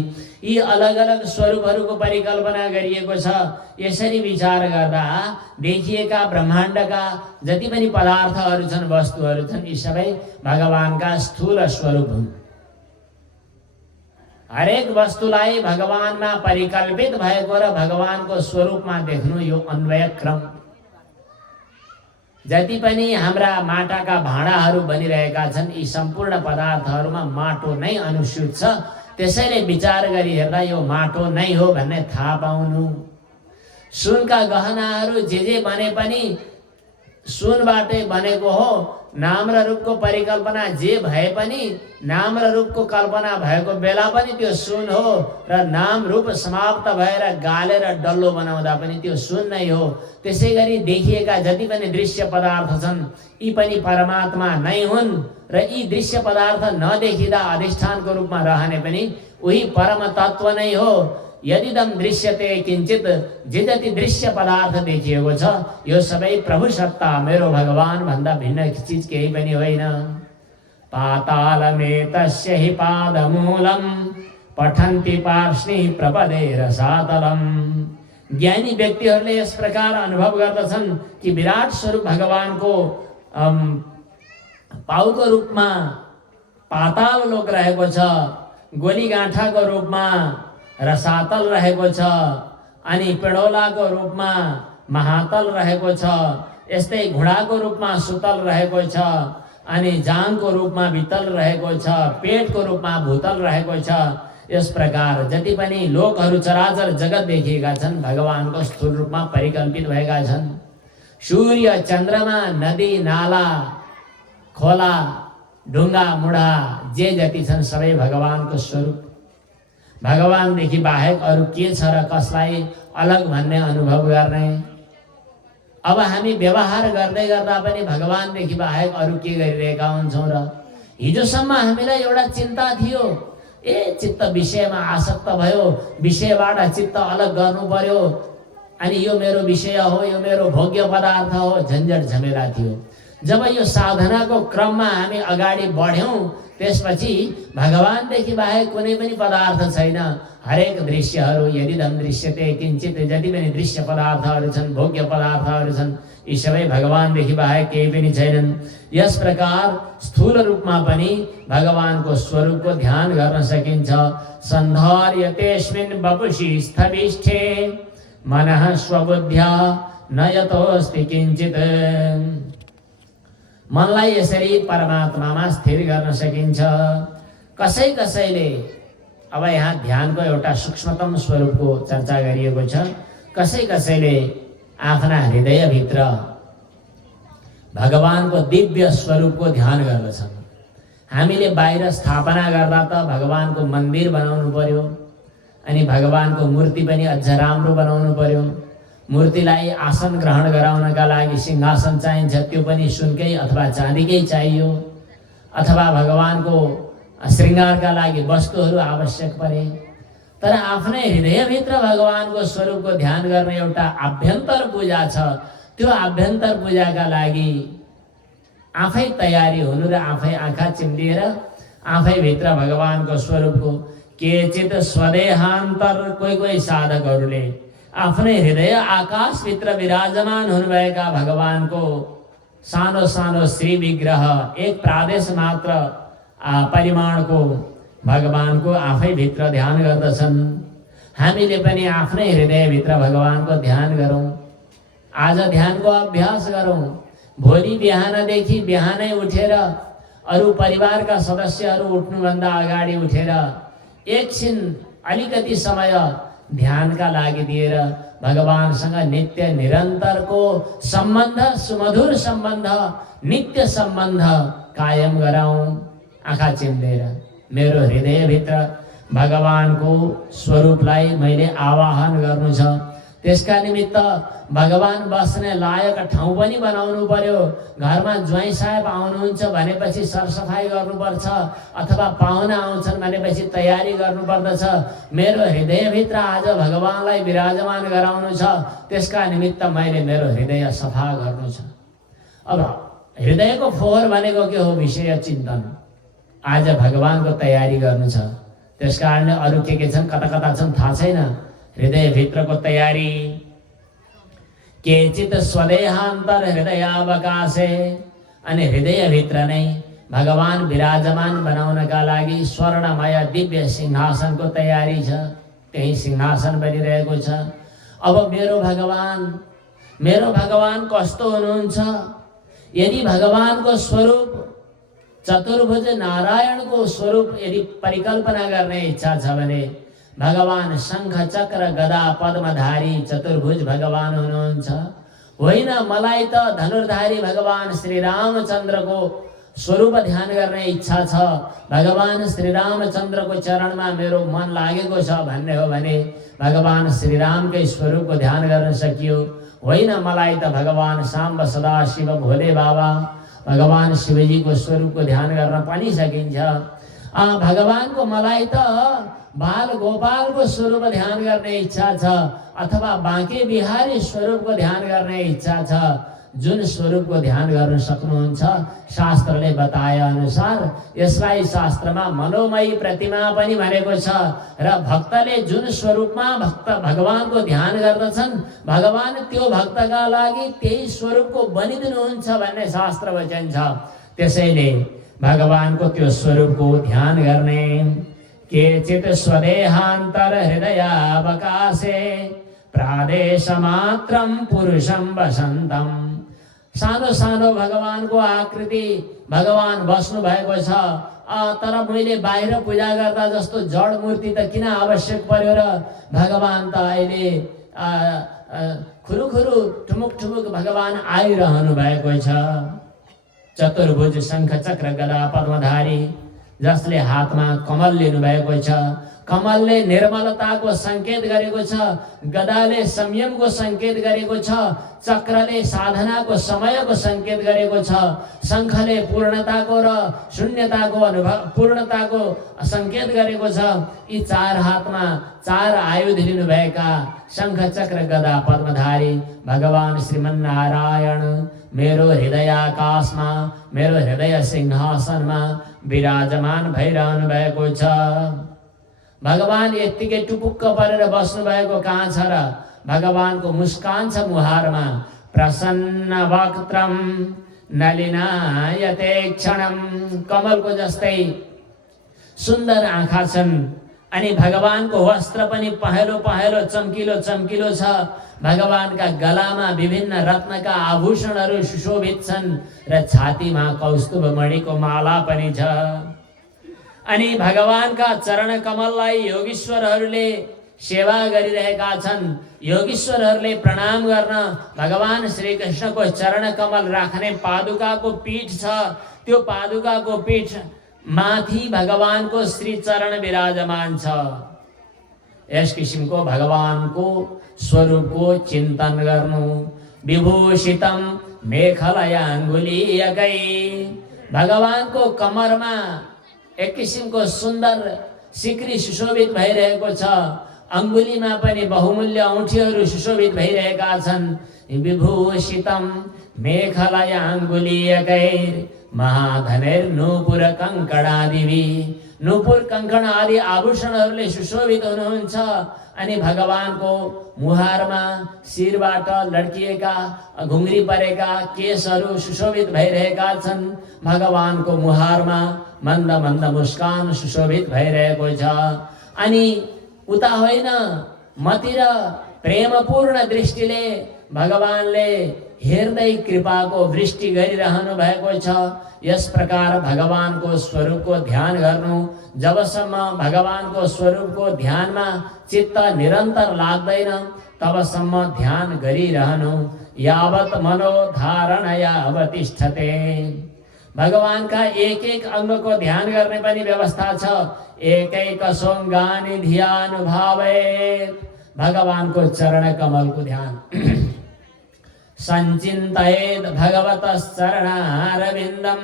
यी अलग अलग स्वरूपहरूको परिकल्पना गरिएको छ। यसरी विचार गर्दा देखिएका ब्रह्माण्डका जति पनि पदार्थहरू छन्, वस्तुहरू छन्, यी सबै भगवानका स्थूल स्वरूप हुन्। हरेक वस्तुलाई भगवानमा परिकल्पित भएको र भगवानको स्वरूपमा देख्नु यो अन्वय क्रम। जति पनि हाम्रा माटाका भाँडाहरू बनिरहेका छन्, यी सम्पूर्ण पदार्थहरूमा माटो नै अनुस्यूत छ। त्यसैले विचार गरी हेर्दा यो माटो नै हो भन्ने थाहा पाउनु। सुनका गहनाहरू जे बने पनि सुनबाटै बनेको हो। नाम र रूपको परिकल्पना जे भए पनि नाम र रूपको कल्पना भएको बेला पनि त्यो सुन हो, र नाम रूप समाप्त भएर गालेर डल्लो बनाउँदा पनि त्यो सुन नै हो। त्यसै गरी देखिएका जति पनि दृश्य पदार्थ छन् यी पनि परमात्मा नै हुन्, र यी दृश्य पदार्थ नदेखिँदा अधिष्ठानको रूपमा रहने पनि उही परम तत्व नै हो। यदिदम दृश्यते किंचित, जे जति दृश्य पदार्थ देखिएको छ यो सबै प्रभु सत्ता मेरो भगवान भन्दा भिन्न चीज केही पनि होइन। पातालमेतस्य हि पादमूलम पठन्ति पार्ष्णि प्रपदे रसातलम। ज्ञानी व्यक्तिहरूले यस प्रकार अनुभव गर्दछन् कि विराट स्वरूप भगवानको पाउको रूपमा पाताल लोक रहेको छ, गोलीगाँठाको रूपमा रसातल रहेको छ, अनि पेडोलाको रूपमा महातल रहेको छ, यस्तै घुडाको रूपमा सुतल रहेको छ, अनि जाङको रूपमा वितल रहेको छ, पेटको रूपमा भूतल रहेको छ। यस प्रकार जति पनि लोकहरू चराचर जगत देखिएका छन् भगवानको स्थूल रूपमा परिकल्पित भएका छन्। सूर्य चन्द्रमा नदी नाला खोला ढुङ्गा मुढा जे जति छन् सबै भगवानको स्वरूप। भगवानदेखि बाहेक अरू के छ र कसलाई अलग भन्ने अनुभव गर्ने। अब हामी व्यवहार गर्दै गर्दा पनि भगवानदेखि बाहेक अरू के गरिरहेका हुन्छौँ र? हिजोसम्म हामीलाई एउटा चिन्ता थियो, चित्त विषयमा आसक्त भयो, विषयबाट चित्त अलग गर्नु पर्यो, अनि यो मेरो विषय हो, यो मेरो भोग्य पदार्थ हो, झन्झट झमेला थियो। जब यो साधनाको क्रममा हामी अगाडि बढ्यौँ त्यसपछि भगवानदेखि बाहेक कुनै पनि पदार्थ छैन। हरेक दृश्यहरू यदिदम दृश्यते किंचित, जति पनि दृश्य पदार्थहरू छन्, भोग्य पदार्थहरू छन्, यी सबै भगवानदेखि बाहेक केही पनि छैनन्। यस प्रकार स्थूल रूपमा पनि भगवानको स्वरूपको ध्यान गर्न सकिन्छ। सन्धार्यतेस्मिन् वपुषि स्थविष्ठे मनः स्वबुद्ध्या न यतोऽस्ति किंचित। मनलाई यसरी परमात्मामा स्थिर गर्न सकिन्छ। कसै कसैले, अब यहाँ ध्यानको एउटा सूक्ष्मतम स्वरूपको चर्चा गरिएको छ, कसै कसैले आफ्ना हृदयभित्र भगवानको दिव्य स्वरूपको ध्यान गर्दछन्। हामीले बाहिर स्थापना गर्दा त भगवानको मन्दिर बनाउनु पर्यो, अनि भगवानको मूर्ति पनि अझ राम्रो बनाउनु पर्यो। मूर्तिलाई आसन ग्रहण गराउनका लागि सिंहासन चाहिन्छ, त्यो पनि सुनकै अथवा चाँदीकै चाहियो, अथवा भगवानको श्रृङ्गारका लागि वस्तुहरू आवश्यक परे। तर आफ्नै हृदयभित्र भगवानको स्वरूपको ध्यान गर्ने एउटा आभ्यन्तर पूजा छ। त्यो आभ्यन्तर पूजाका लागि आफै तयारी हुनु र आफै आँखा चिम्लिएर आफै भित्र भगवानको स्वरूपको केचित स्वदेहान्तर, कोही साधकहरूले आफ्नै हृदय आकाशभित्र विराजमान हुनुभएका भगवानको सानो सानो श्री विग्रह एक प्रादेश मात्र परिमाणको भगवानको आफै भित्र ध्यान गर्दछन्। हामीले पनि आफ्नै हृदयभित्र भगवानको ध्यान गरौँ। आज ध्यानको अभ्यास गरौँ। भोलि बिहानदेखि बिहानै उठेर अरू परिवारका सदस्यहरू उठ्नुभन्दा अगाडि उठेर एकछिन अलिकति समय ध्यानका लागि दिएर भगवानसँग नित्य निरन्तरको सम्बन्ध, सुमधुर सम्बन्ध, नित्य सम्बन्ध कायम गराउँ। आँखा चिम्लेर मेरो हृदयभित्र भगवानको स्वरूपलाई मैले आवाहन गर्नु छ। त्यसका निमित्त भगवान बस्ने लायक ठाउँ पनि बनाउनु पर्यो। घरमा ज्वाइँ साहेब आउनुहुन्छ भनेपछि सरसफाइ गर्नुपर्छ, अथवा पाहुना आउँछन् भनेपछि तयारी गर्नुपर्दछ। मेरो हृदयभित्र आज भगवानलाई विराजमान गराउनु छ। त्यसका निमित्त मैले मेरो हृदय सफा गर्नु छ। अब हृदयको फोहोर भनेको के हो? विषय चिन्तन। आज भगवानको तयारी गर्नु छ। त्यसकारणले अरू के छन्, कता कता छन् थाहा छैन। हृदयभित्रको तयारी केचित स्वदेहान्तर हृदयावकाशे, अनि हृदयभित्र नै भगवान विराजमान बनाउनका लागि स्वर्णमय दिव्य सिंहासनको तयारी छ। त्यही सिंहासन बनिरहेको छ। अब मेरो भगवान कस्तो हुनुहुन्छ? यदि भगवानको स्वरूप चतुर्भुज नारायणको स्वरूप यदि परिकल्पना गर्ने इच्छा छ भने भगवान शंख चक्र गदा पद्मधारी चतुर्भुज भगवान हुनुहुन्छ। होइन, मलाई त धनुर्धारी भगवान श्री रामचन्द्रको स्वरूप ध्यान गर्ने इच्छा छ। भगवान श्री रामचन्द्रको चरणमा मेरो मन लागेको छ भन्ने हो भने भगवान श्री रामकै स्वरूपको ध्यान गर्न सकियो। होइन, मलाई त भगवान साम्ब सदा शिव भोले बाबा भगवान शिवजीको स्वरूपको ध्यान गर्न पनि सकिन्छ। भगवानको मलाई त बाल गोपालको स्वरूप ध्यान गर्ने इच्छा छ, अथवा बाँके बिहारी स्वरूपको ध्यान गर्ने इच्छा छ। जुन स्वरूपको ध्यान गर्न सक्नुहुन्छ, शास्त्रले बताए अनुसार यसलाई शास्त्रमा मनोमयी प्रतिमा पनि भनेको छ। र भक्तले जुन स्वरूपमा भगवानको ध्यान गर्दछन्, भगवान त्यो भक्तका लागि त्यही स्वरूपको बनिदिनुहुन्छ भन्ने शास्त्र वचन छ। त्यसैले भगवानको त्यो स्वरूपको ध्यान गर्ने। केचित स्वदेहान्तर हृदयावकाशे प्रादेशमात्रं पुरुषं वसन्तम्। सानो सानो भगवानको आकृति भगवान बस्नु भएको छ। तर मैले बाहिर पूजा गर्दा जस्तो जड मूर्ति त किन आवश्यक पर्यो र? भगवान त अहिले खुरुखुरु ठुमुक ठुमुक भगवान आइरहनु भएको छ। चतुर्भुज शंख चक्र गदा पद्मधारी, जसले हातमा कमल लिनु भएको छ। कमलले निर्मलताको संकेत गरेको छ, गदाले संयमको संकेत गरेको छ, चक्रले साधनाको समयको संकेत गरेको छ, शंखले पूर्णताको र शून्यताको पूर्णताको संकेत गरेको छ। यी चार हातमा चार आयुध लिनुभएका शंख चक्र गदा पद्मधारी भगवान श्रीमन्नारायण मेरो हृदयाकाशमा, मेरो हृदय सिंहासनमा विराजमान भइरहनु भएको छ। भगवान यत्तिकै टुपुक्क परेर बस्नु भएको कहाँ छ र? भगवानको मुस्कान छ मुहारमा। प्रसन्न वक्त्रम नलिनायते क्षणम, कमलको जस्तै सुन्दर आँखा छन्। अनि भगवानको वस्त्र पनि पहेँलो पहेँलो चम्किलो चम्किलो छ। भगवानका गलामा विभिन्न रत्नका आभूषणहरू सुशोभित छन् र छातीमा कौस्तुभ मणिको माला पनि छ। अनि भगवानका चरण कमललाई योगीश्वरहरूले सेवा गरिरहेका छन्। योगीश्वरहरूले प्रणाम गर्न भगवान श्री कृष्णको चरण कमल राख्ने पादुकाको पीठ छ। त्यो पादुकाको पीठ माथि भगवानको श्री चरण विराजमान छ। यस किसिमको भगवानको स्वरूपको चिन्तन गर्नु। विभूषितम मेखलया अङ्गुलीयकै, भगवानको कमरमा एक किसिमको सुन्दर सिक्री सुशोभित भइरहेको छ। अङ्गुलीमा पनि बहुमूल्य औँठीहरू सुशोभित भइरहेका छन्। विभूषितम मेखलया अङ्गुलीयकै महाधनेर नूपुर कङ्कणादिवि, नूपुर कङ्कण आदि आभूषणहरूले सुशोभित हुनुहुन्छ। अनि भगवानको मुहारमा शिरबाट लड्किएका घुङ्री परेका केशहरू सुशोभित भइरहेका छन्। भगवानको मुहारमा मन्द मन्द मुस्कान सुशोभित भइरहेको छ। अनि उता होइन मतिर प्रेमपूर्ण दृष्टिले भगवानले हेर्दै कृपाको वृष्टि गरिरहनु भएको छ। यस प्रकार भगवानको स्वरूपको ध्यान गर्नु। जबसम्म भगवानको स्वरूपको ध्यानमा चित्त निरन्तर लाग्दैन तबसम्म ध्यान गरिरहनु। यावत मनोधारणया अवतिष्ठते। भगवानका एक एक अङ्गको ध्यान गर्ने पनि व्यवस्था छ। एकैकसोऽङ्गानि धियानुभावेत्। भगवानको चरण कमलको ध्यान सञ्चिन्तयेत् भगवतश्चरणारविन्दं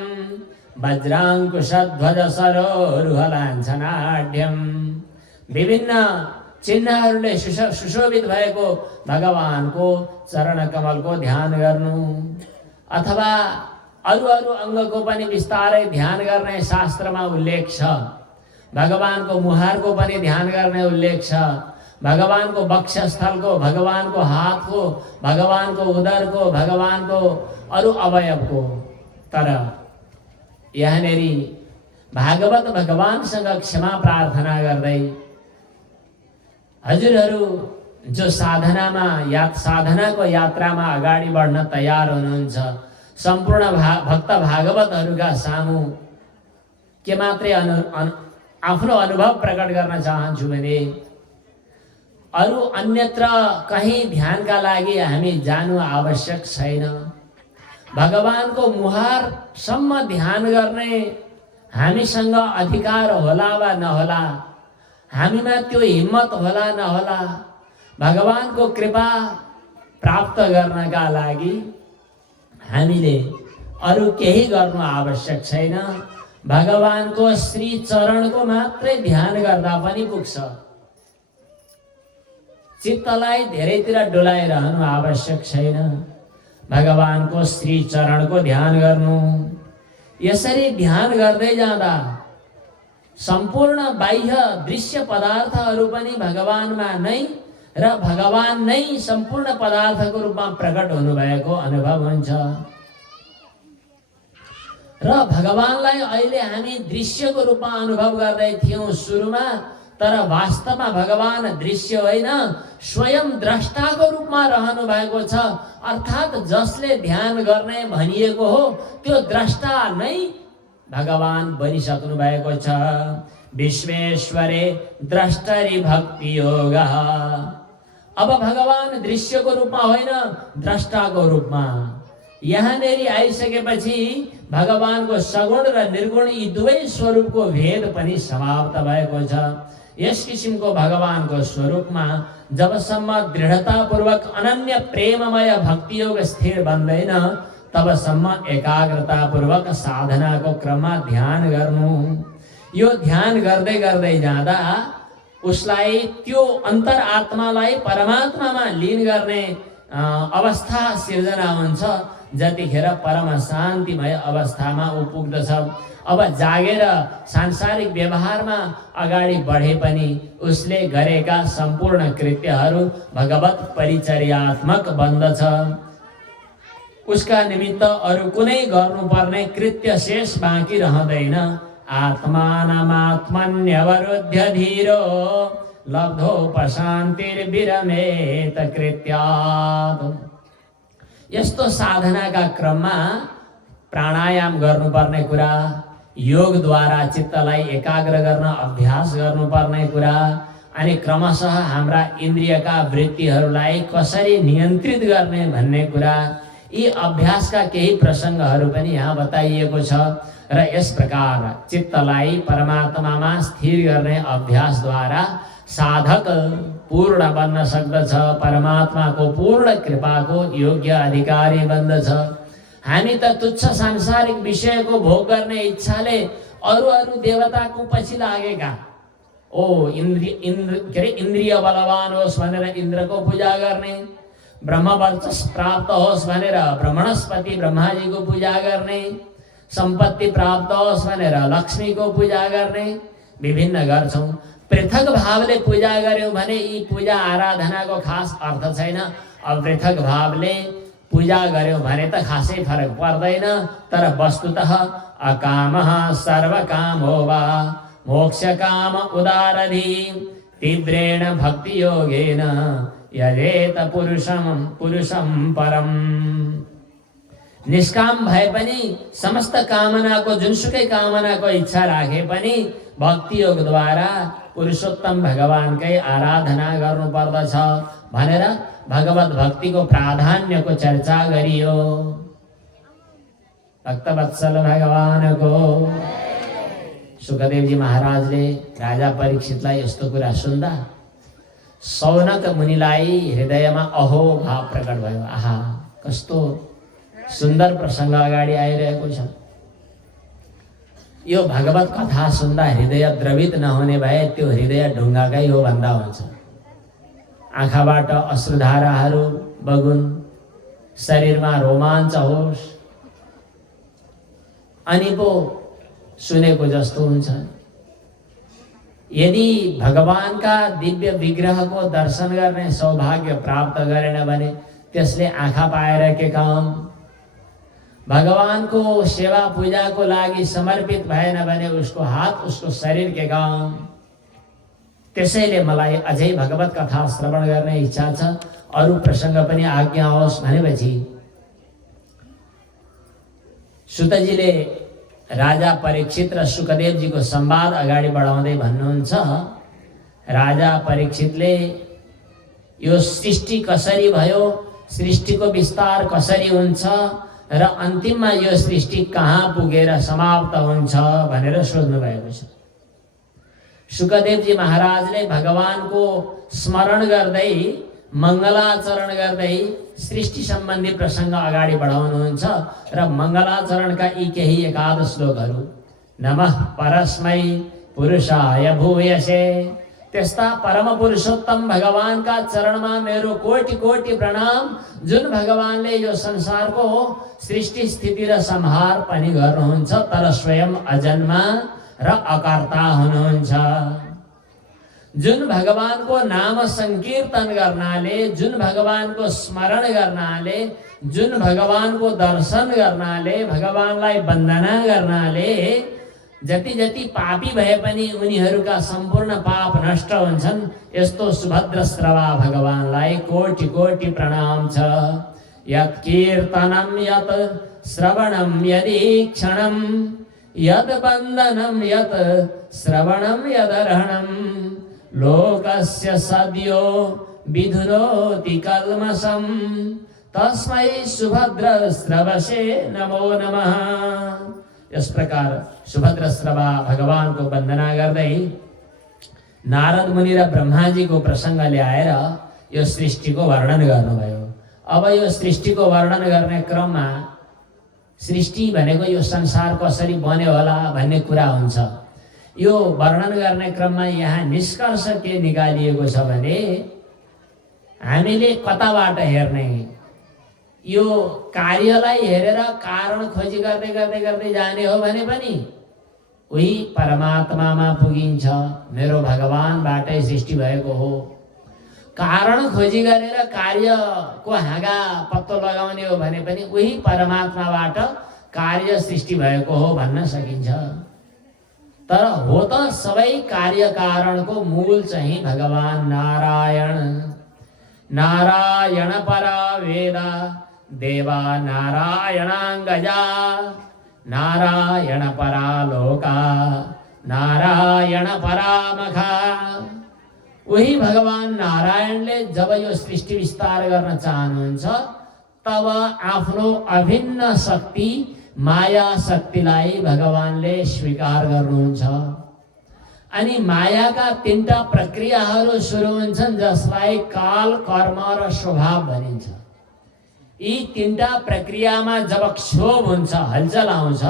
वज्राङ्कुशध्वज सरोरुहलाञ्छनाढ्यं। विभिन्न चिन्हहरूले सुशोभित भएको भगवानको चरण कमलको ध्यान गर्नु। अथवा अरू अरू अङ्गको पनि बिस्तारै ध्यान गर्ने शास्त्रमा उल्लेख छ। भगवानको मुहारको पनि ध्यान गर्ने उल्लेख छ। भगवानको वक्षस्थलको, भगवानको हातको, भगवानको उदरको, भगवानको अरू अवयवको। तर यहाँनेरि भागवत भगवानसँग क्षमा प्रार्थना गर्दै हजुरहरू जो साधनाको यात्रामा अगाडि बढ्न तयार हुनुहुन्छ, सम्पूर्ण भक्त भागवतहरूका सामु के मात्रै आफ्नो अनुभव प्रकट गर्न चाहन्छु भने अरू अन्यत्र कहीँ ध्यानका लागि हामी जानु आवश्यक छैन। भगवानको मुहारसम्म ध्यान गर्ने हामीसँग अधिकार होला वा नहोला, हामीमा त्यो हिम्मत होला नहोला, भगवानको कृपा प्राप्त गर्नका लागि हामीले अरू केही गर्नु आवश्यक छैन। भगवानको श्री चरणको मात्रै ध्यान गर्दा पनि पुग्छ। चित्तलाई धेरैतिर डोलाइरहनु आवश्यक छैन। भगवानको श्री चरणको ध्यान गर्नु। यसरी ध्यान गर्दै जाँदा सम्पूर्ण बाह्य दृश्य पदार्थहरू पनि भगवानमा नै र भगवान नै सम्पूर्ण पदार्थको रूपमा प्रकट हुनुभएको अनुभव हुन्छ। र भगवानलाई अहिले हामी दृश्यको रूपमा अनुभव गर्दै थियौँ सुरुमा, तर वास्तवमा भगवान दृश्य होइन, स्वयं द्रष्टाको रूपमा रहनु भएको छ। अर्थात् जसले ध्यान गर्ने भनिएको हो त्यो द्रष्टा नै भगवान बनिसक्नु भएको छ। विश्वेश्वरे द्रष्टरि भक्ति योग। अब भगवान दृश्यको रूपमा होइन, द्रष्टाको रूपमा यहाँनेरि आइसकेपछि भगवानको सगुण र निर्गुण यी दुवै स्वरूपको भेद पनि समाप्त भएको छ। यस किसिमको भगवानको स्वरूपमा जबसम्म दृढतापूर्वक अनन्य प्रेममय भक्ति योग स्थिर बन्दैन तबसम्म एकाग्रतापूर्वक साधनाको क्रममा ध्यान गर्नु। यो ध्यान गर्दै गर्दै जाँदा उसलाई त्यो अन्तरआत्मालाई परमात्मामा लीन गर्ने अवस्था सिर्जना हुन्छ। जतिखेर परम शान्तिमय अवस्थामा ऊ पुग्दछ। अब जागेर सांसारिक व्यवहारमा अगाडि बढे पनि उसले गरेका सम्पूर्ण कृत्यहरू भगवत परिचर्यात्मक बन्दछ। उसका निमित्त अरू कुनै गर्नुपर्ने कृत्य शेष बाँकी रहँदैन। आत्मानमात्मन्यवरुद्ध्य धीरो लब्धोपशान्तिर्विरमेत कृत्यात्। यस्तो साधनाका क्रममा प्राणायाम गर्नुपर्ने कुरा, योगद्वारा चित्तलाई एकाग्र गर्न अभ्यास गर्नुपर्ने कुरा, अनि क्रमशः हाम्रा इन्द्रियका वृत्तिहरूलाई कसरी नियन्त्रित गर्ने भन्ने कुरा, यी अभ्यासका केही प्रसङ्गहरू पनि यहाँ बताइएको छ। र यस प्रकार चित्तलाई परमात्मामा स्थिर गर्ने अभ्यासद्वारा साधक पूर्ण बन्न सक्दछ। परमात्माको पूर्ण कृपाको योग्य अधिकारी बन्दछ। हामी त तुच्छ सांसारिक विषयको भोग गर्ने इच्छाले अरू अरू देवताको पछि लागेका। इन्द्रिय बलवान होस् भनेर इन्द्रको पूजा गर्ने, ब्रह्म वर्चस्व प्राप्त होस् भनेर ब्रह्मणस्पति ब्रह्माजीको पूजा गर्ने, सम्पत्ति प्राप्त होस् भनेर लक्ष्मीको पूजा गर्ने, विभिन्न गर्छौँ। पृथक भावले पूजा गर्यो भने यी पूजा आराधनाको खास अर्थ छैन। अपृथक भावले पूजा गर्यो भने त खासै फरक पर्दैन। तर वस्तुतः अकामः सर्वकामो वा मोक्ष काम उदारधि तीव्रेण भक्ति योगेन यजेत पुरुषम परम। निष्काम भए पनि समस्त कामनाको जुनसुकै कामनाको इच्छा राखे पनि भक्ति योगद्वारा पुरुषोत्तम भगवानकै आराधना गर्नु पर्दछ भनेर भगवत भक्तिको प्राधान्यको चर्चा गरियो। भक्तवत्सल भगवानको। सुखदेवजी महाराजले राजा परीक्षितलाई यस्तो कुरा सुन्दा सौनक मुनिलाई हृदयमा अहो भाव प्रकट भयो। आहा, कस्तो सुन्दर प्रसङ्ग अगाडि आइरहेको छ। यो भगवत कथा सुन्दा हृदय द्रवित नहुने भए त्यो हृदय ढुङ्गाकै हो भन्दा हुन्छ। आँखाबाट अश्रुधाराहरू बगुन्, शरीरमा रोमाञ्च होस्, अनि पो सुनेको जस्तो हुन्छ। यदि भगवानका दिव्य विग्रहको दर्शन गर्ने सौभाग्य प्राप्त गरेन भने त्यसले आँखा पाएर के काम? भगवानको सेवा पूजाको लागि समर्पित भएन भने उसको हात, उसको शरीर के काम? त्यसैले मलाई अझै भगवत कथा श्रवण गर्ने इच्छा छ। अरू प्रसङ्ग पनि आज्ञा होस् भनेपछि सुतजीले राजा परीक्षित र सुखदेवजीको संवाद अगाडि बढाउँदै भन्नुहुन्छ, राजा परीक्षितले यो सृष्टि कसरी भयो, सृष्टिको विस्तार कसरी हुन्छ र अन्तिममा यो सृष्टि कहाँ पुगेर समाप्त हुन्छ भनेर सोध्नु भएको छ। सुखदेवजी महाराजले भगवानको स्मरण गर्दै, मङ्गलाचरण गर्दै सृष्टि सम्बन्धी प्रसङ्ग अगाडि बढाउनुहुन्छ र मङ्गलाचरणका यी केही एकादश श्लोकहरू। नमः परस्मै पुरुषाय भूयसे। त्यस्ता परम पुरुषोत्तम भगवानका चरणमा मेरो कोटि कोटि प्रणाम, जुन भगवानले यो संसारको सृष्टि स्थिति र संहार पनि गर्नुहुन्छ तर स्वयं अजन्मा र अकर्ता हुनुहुन्छ। जुन भगवानको नाम संकीर्तन गर्नाले, जुन भगवानको स्मरण गर्नाले, जुन भगवानको दर्शन गर्नाले, भगवानलाई वन्दना गर्नाले जति जति पापी भए पनि उनीहरूका सम्पूर्ण पाप नष्ट हुन्छन्, यस्तो सुभद्र श्रवा भगवानलाई कोटि कोटि प्रणाम छ। यत् कीर्तनं यत् श्रवणं यदीक्षणं यद् वन्दनं यत् श्रवणं यदर्हणं लोकस्य सद्यो विधुनोति कल्मषं तस्मै सुभद्र श्रवसे नमो नमः। यस प्रकार सुभद्र श्रवा भगवानको वन्दना गर्दै नारद मुनि र ब्रह्माजीको प्रसङ्ग ल्याएर यो सृष्टिको वर्णन गर्नुभयो। अब यो सृष्टिको वर्णन गर्ने क्रममा सृष्टि भनेको यो संसार कसरी बन्यो होला भन्ने कुरा हुन्छ। यो वर्णन गर्ने क्रममा यहाँ निष्कर्ष के निकालिएको छ भने हामीले कताबाट हेर्ने, यो कार्यलाई हेरेर कारण खोजी गर्दै गर्दै गर्दै जाने हो भने पनि उही परमात्मामा पुगिन्छ। मेरो भगवानबाटै सृष्टि भएको हो। कारण खोजी गरेर कार्यको हाँगा पत्तो लगाउने हो भने पनि उही परमात्माबाट कार्य सृष्टि भएको हो भन्न सकिन्छ। तर हो त सबै कार्य कारणको मूल चाहिँ भगवान नारायण। नारायण परा वेदा देवा नारायणाङ्गजा नारायण परा लोका नारायण परामखा। वही भगवान नारायणले जब यो सृष्टि विस्तार गर्न चाहनुहुन्छ तब आफ्नो अभिन्न शक्ति माया शक्तिलाई भगवानले स्वीकार गर्नुहुन्छ। अनि मायाका तीनटा प्रक्रियाहरू सुरु हुन्छन् जसलाई काल, कर्म र स्वभाव भनिन्छ। यी तीनटा प्रक्रियामा जब क्षोभ हुन्छ, हलचल आउँछ,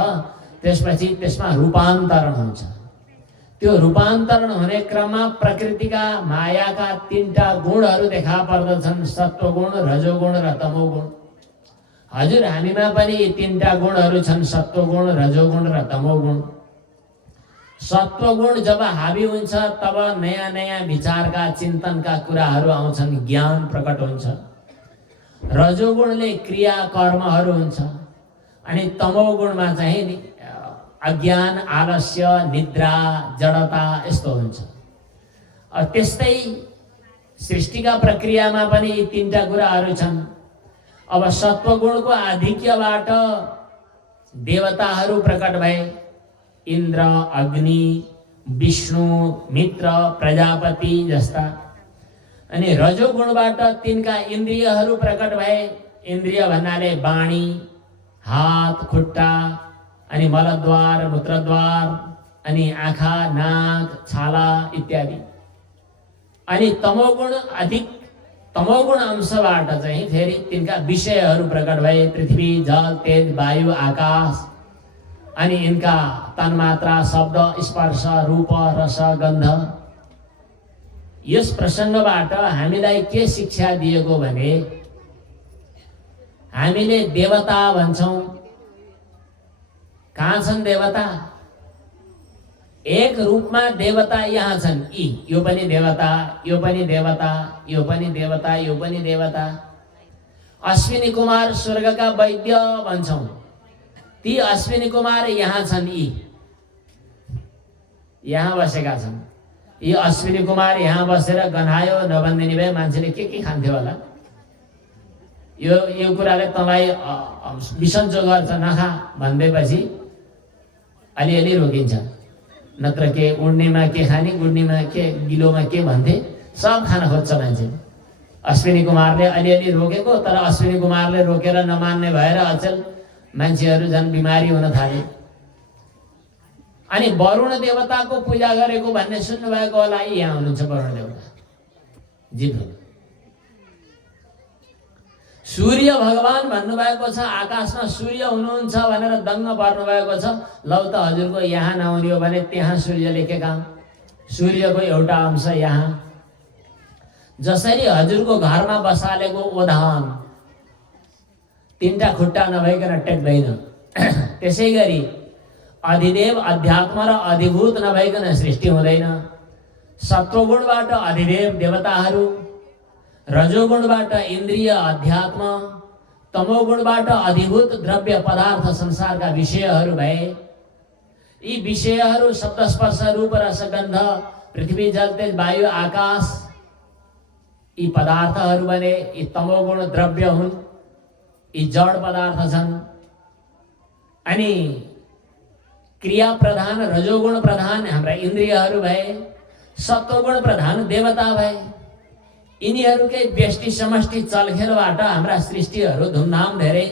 त्यसपछि त्यसमा रूपान्तरण हुन्छ। त्यो रूपान्तरण हुने क्रममा प्रकृतिका मायाका तीनटा गुणहरू देखा पर्दछन्, सत्वगुण, रजोगुण र तमोगुण। हजुर हामीमा पनि यी तीनटा गुणहरू छन्, सत्वगुण, रजोगुण र तमोगुण। सत्वगुण जब हावी हुन्छ तब नयाँ नयाँ विचारका चिन्तनका कुराहरू आउँछन्, ज्ञान प्रकट हुन्छ। रजोगुणले क्रिया कर्महरू हुन्छ अनि तमोगुणमा चाहिँ नि अज्ञान, आलस्य, निद्रा, जडता यस्तो हुन्छ। त्यस्तै सृष्टिका प्रक्रियामा पनि यी तीनटा कुराहरू छन्। अब सत्वगुणको आधिक्यबाट देवताहरू प्रकट भए, इन्द्र, अग्नि, विष्णु, मित्र, प्रजापति जस्ता। अनि रजोगुणबाट तिनका इन्द्रियहरू प्रकट भए। इन्द्रिय भन्नाले वाणी, हात, खुट्टा, अनि मलद्वार, मूत्रद्वार, अनि आँखा, नाक, छाला इत्यादि। अनि तमोगुण अंशबाट चाहिँ फेरि तिनका विषयहरू प्रकट भए, पृथ्वी, जल, तेज, वायु, आकाश। अनि इनका तन्मात्रा, शब्द, स्पर्श, रूप, रस, गन्ध। यस प्रसङ्गबाट हामीलाई के शिक्षा दिएको भने हामीले देवता भन्छौँ। कहाँ छन् देवता? एक रूपमा देवता यहाँ छन्। यो पनि देवता, यो पनि देवता, यो पनि देवता, यो पनि देवता। अश्विनी कुमार स्वर्गका वैद्य भन्छौँ। ती अश्विनी कुमार यहाँ छन्, यहाँ बसेका छन्। यी अश्विनी कुमार यहाँ बसेर गन्हायो नभनिदिने भए मान्छेले के खान्थ्यो होला? यो कुराले तँलाई बिसन्चो गर्छ, नखा भन्दैपछि अलिअलि रोकिन्छ। नत्र के उड्नेमा के खाने, गुड्नेमा के, गिलोमा के भन्थे, सब खान खोज्छ मान्छे। अश्विनी कुमारले अलिअलि रोकेको, तर अश्विनी कुमारले रोकेर नमान्ने भएर अचेल मान्छेहरू झन् बिमारी हुन थाले। अनि वरुण देवताको पूजा गरेको भन्ने सुन्नुभएको होला। यहाँ हुनुहुन्छ वरुण देवता, जीव। सूर्य भगवान भन्नुभएको छ, आकाशमा सूर्य हुनुहुन्छ भनेर दङ्ग पर्नुभएको छ। लौ त हजुरको यहाँ नहुने हो भने त्यहाँ सूर्यले के काम? सूर्यको एउटा अंश यहाँ। जसरी हजुरको घरमा बसालेको ओधान तीनटा खुट्टा नभइकन टेक्दैन, त्यसै गरी अधिदेव, अध्यात्म र अधिभूत नभइकन सृष्टि हुँदैन। सत्वगुणबाट अधिदेव देवताहरू, रजोगुणबाट इन्द्रिय अध्यात्म, तमोगुणबाट अधिभूत द्रव्य पदार्थ संसारका विषयहरू भए। यी विषयहरू शब्द, स्पर्श, रूप, रस, गन्ध, पृथ्वी, जल, तेज, वायु, आकाश यी पदार्थहरू बने। यी तमोगुण द्रव्य हुन्, यी जड पदार्थ छन्। अनि क्रिया प्रधान रजोगुण प्रधान हाम्रा इन्द्रियहरू भए। सत्वगुण प्रधान देवता भए। यिनीहरूकै व्यष्टि समष्टि चलखेलबाट हाम्रा सृष्टिहरू धुमधाम धेरै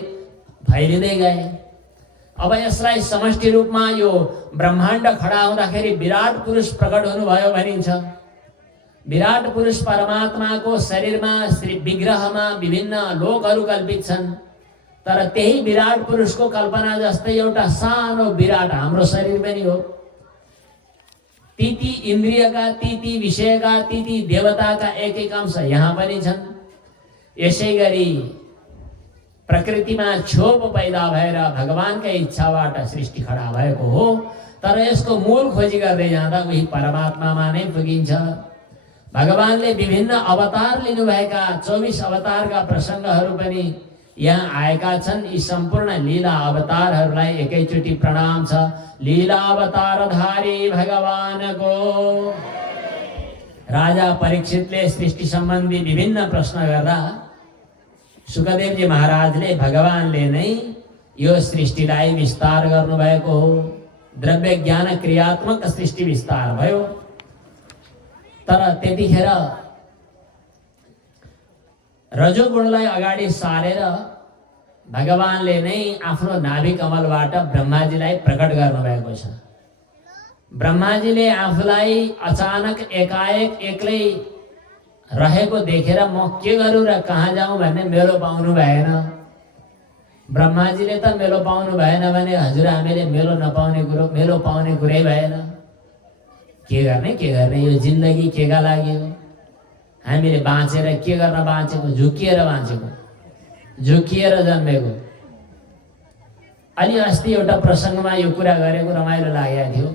फैलिँदै गए। अब यसलाई समष्टि रूपमा यो ब्रह्माण्ड खडा हुँदाखेरि विराट पुरुष प्रकट हुनुभयो भनिन्छ। विराट पुरुष परमात्माको शरीरमा, श्री विग्रहमा विभिन्न लोकहरू कल्पित छन्। तर त्यही विराट पुरुषको कल्पना जस्तै एउटा सानो विराट हाम्रो शरीर पनि हो। ती इन्द्रियका, ती विषयका, ती देवताका एक एक अंश यहाँ पनि छन्। यसै गरी प्रकृतिमा क्षोभ पैदा भएर भगवानकै इच्छाबाट सृष्टि खडा भएको हो। तर यसको मूल खोजी गर्दै जाँदा उही परमात्मामा नै पुगिन्छ। भगवानले विभिन्न अवतार लिनुभएका 24 अवतारका प्रसङ्गहरू पनि यहाँ आएका छन्। यी सम्पूर्ण लीला अवतारहरूलाई एकैचोटि प्रणाम छ। लीला अवतारधारी भगवानको। राजा परीक्षितले सृष्टि सम्बन्धी विभिन्न प्रश्न गर्दा सुखदेवजी महाराजले भगवानले नै यो सृष्टिलाई विस्तार गर्नुभएको हो। द्रव्य ज्ञान क्रियात्मक सृष्टि विस्तार भयो। तर त्यतिखेर रजोगुणलाई अगाडि सारेर भगवानले नै आफ्नो नाभि कमलबाट ब्रह्माजीलाई प्रकट गर्नुभएको छ। ब्रह्माजीले आफूलाई अचानक एकाएक एक्लै रहेको देखेर म के गरौँ र कहाँ जाउँ भन्ने मेलो पाउनु भएन। ब्रह्माजीले त मेलो पाउनु भएन भने हजुर हामीले मेलो नपाउने कुरो, मेलो पाउने कुरै भएन। के गर्ने यो जिन्दगी केका लागि हो? हामीले बाँचेर के गर्न बाँचेको? झुकिएर बाँचेको, झुकिएर जन्मेको। अलि अस्ति एउटा प्रसङ्गमा यो कुरा गरेको रमाइलो लागेको थियो।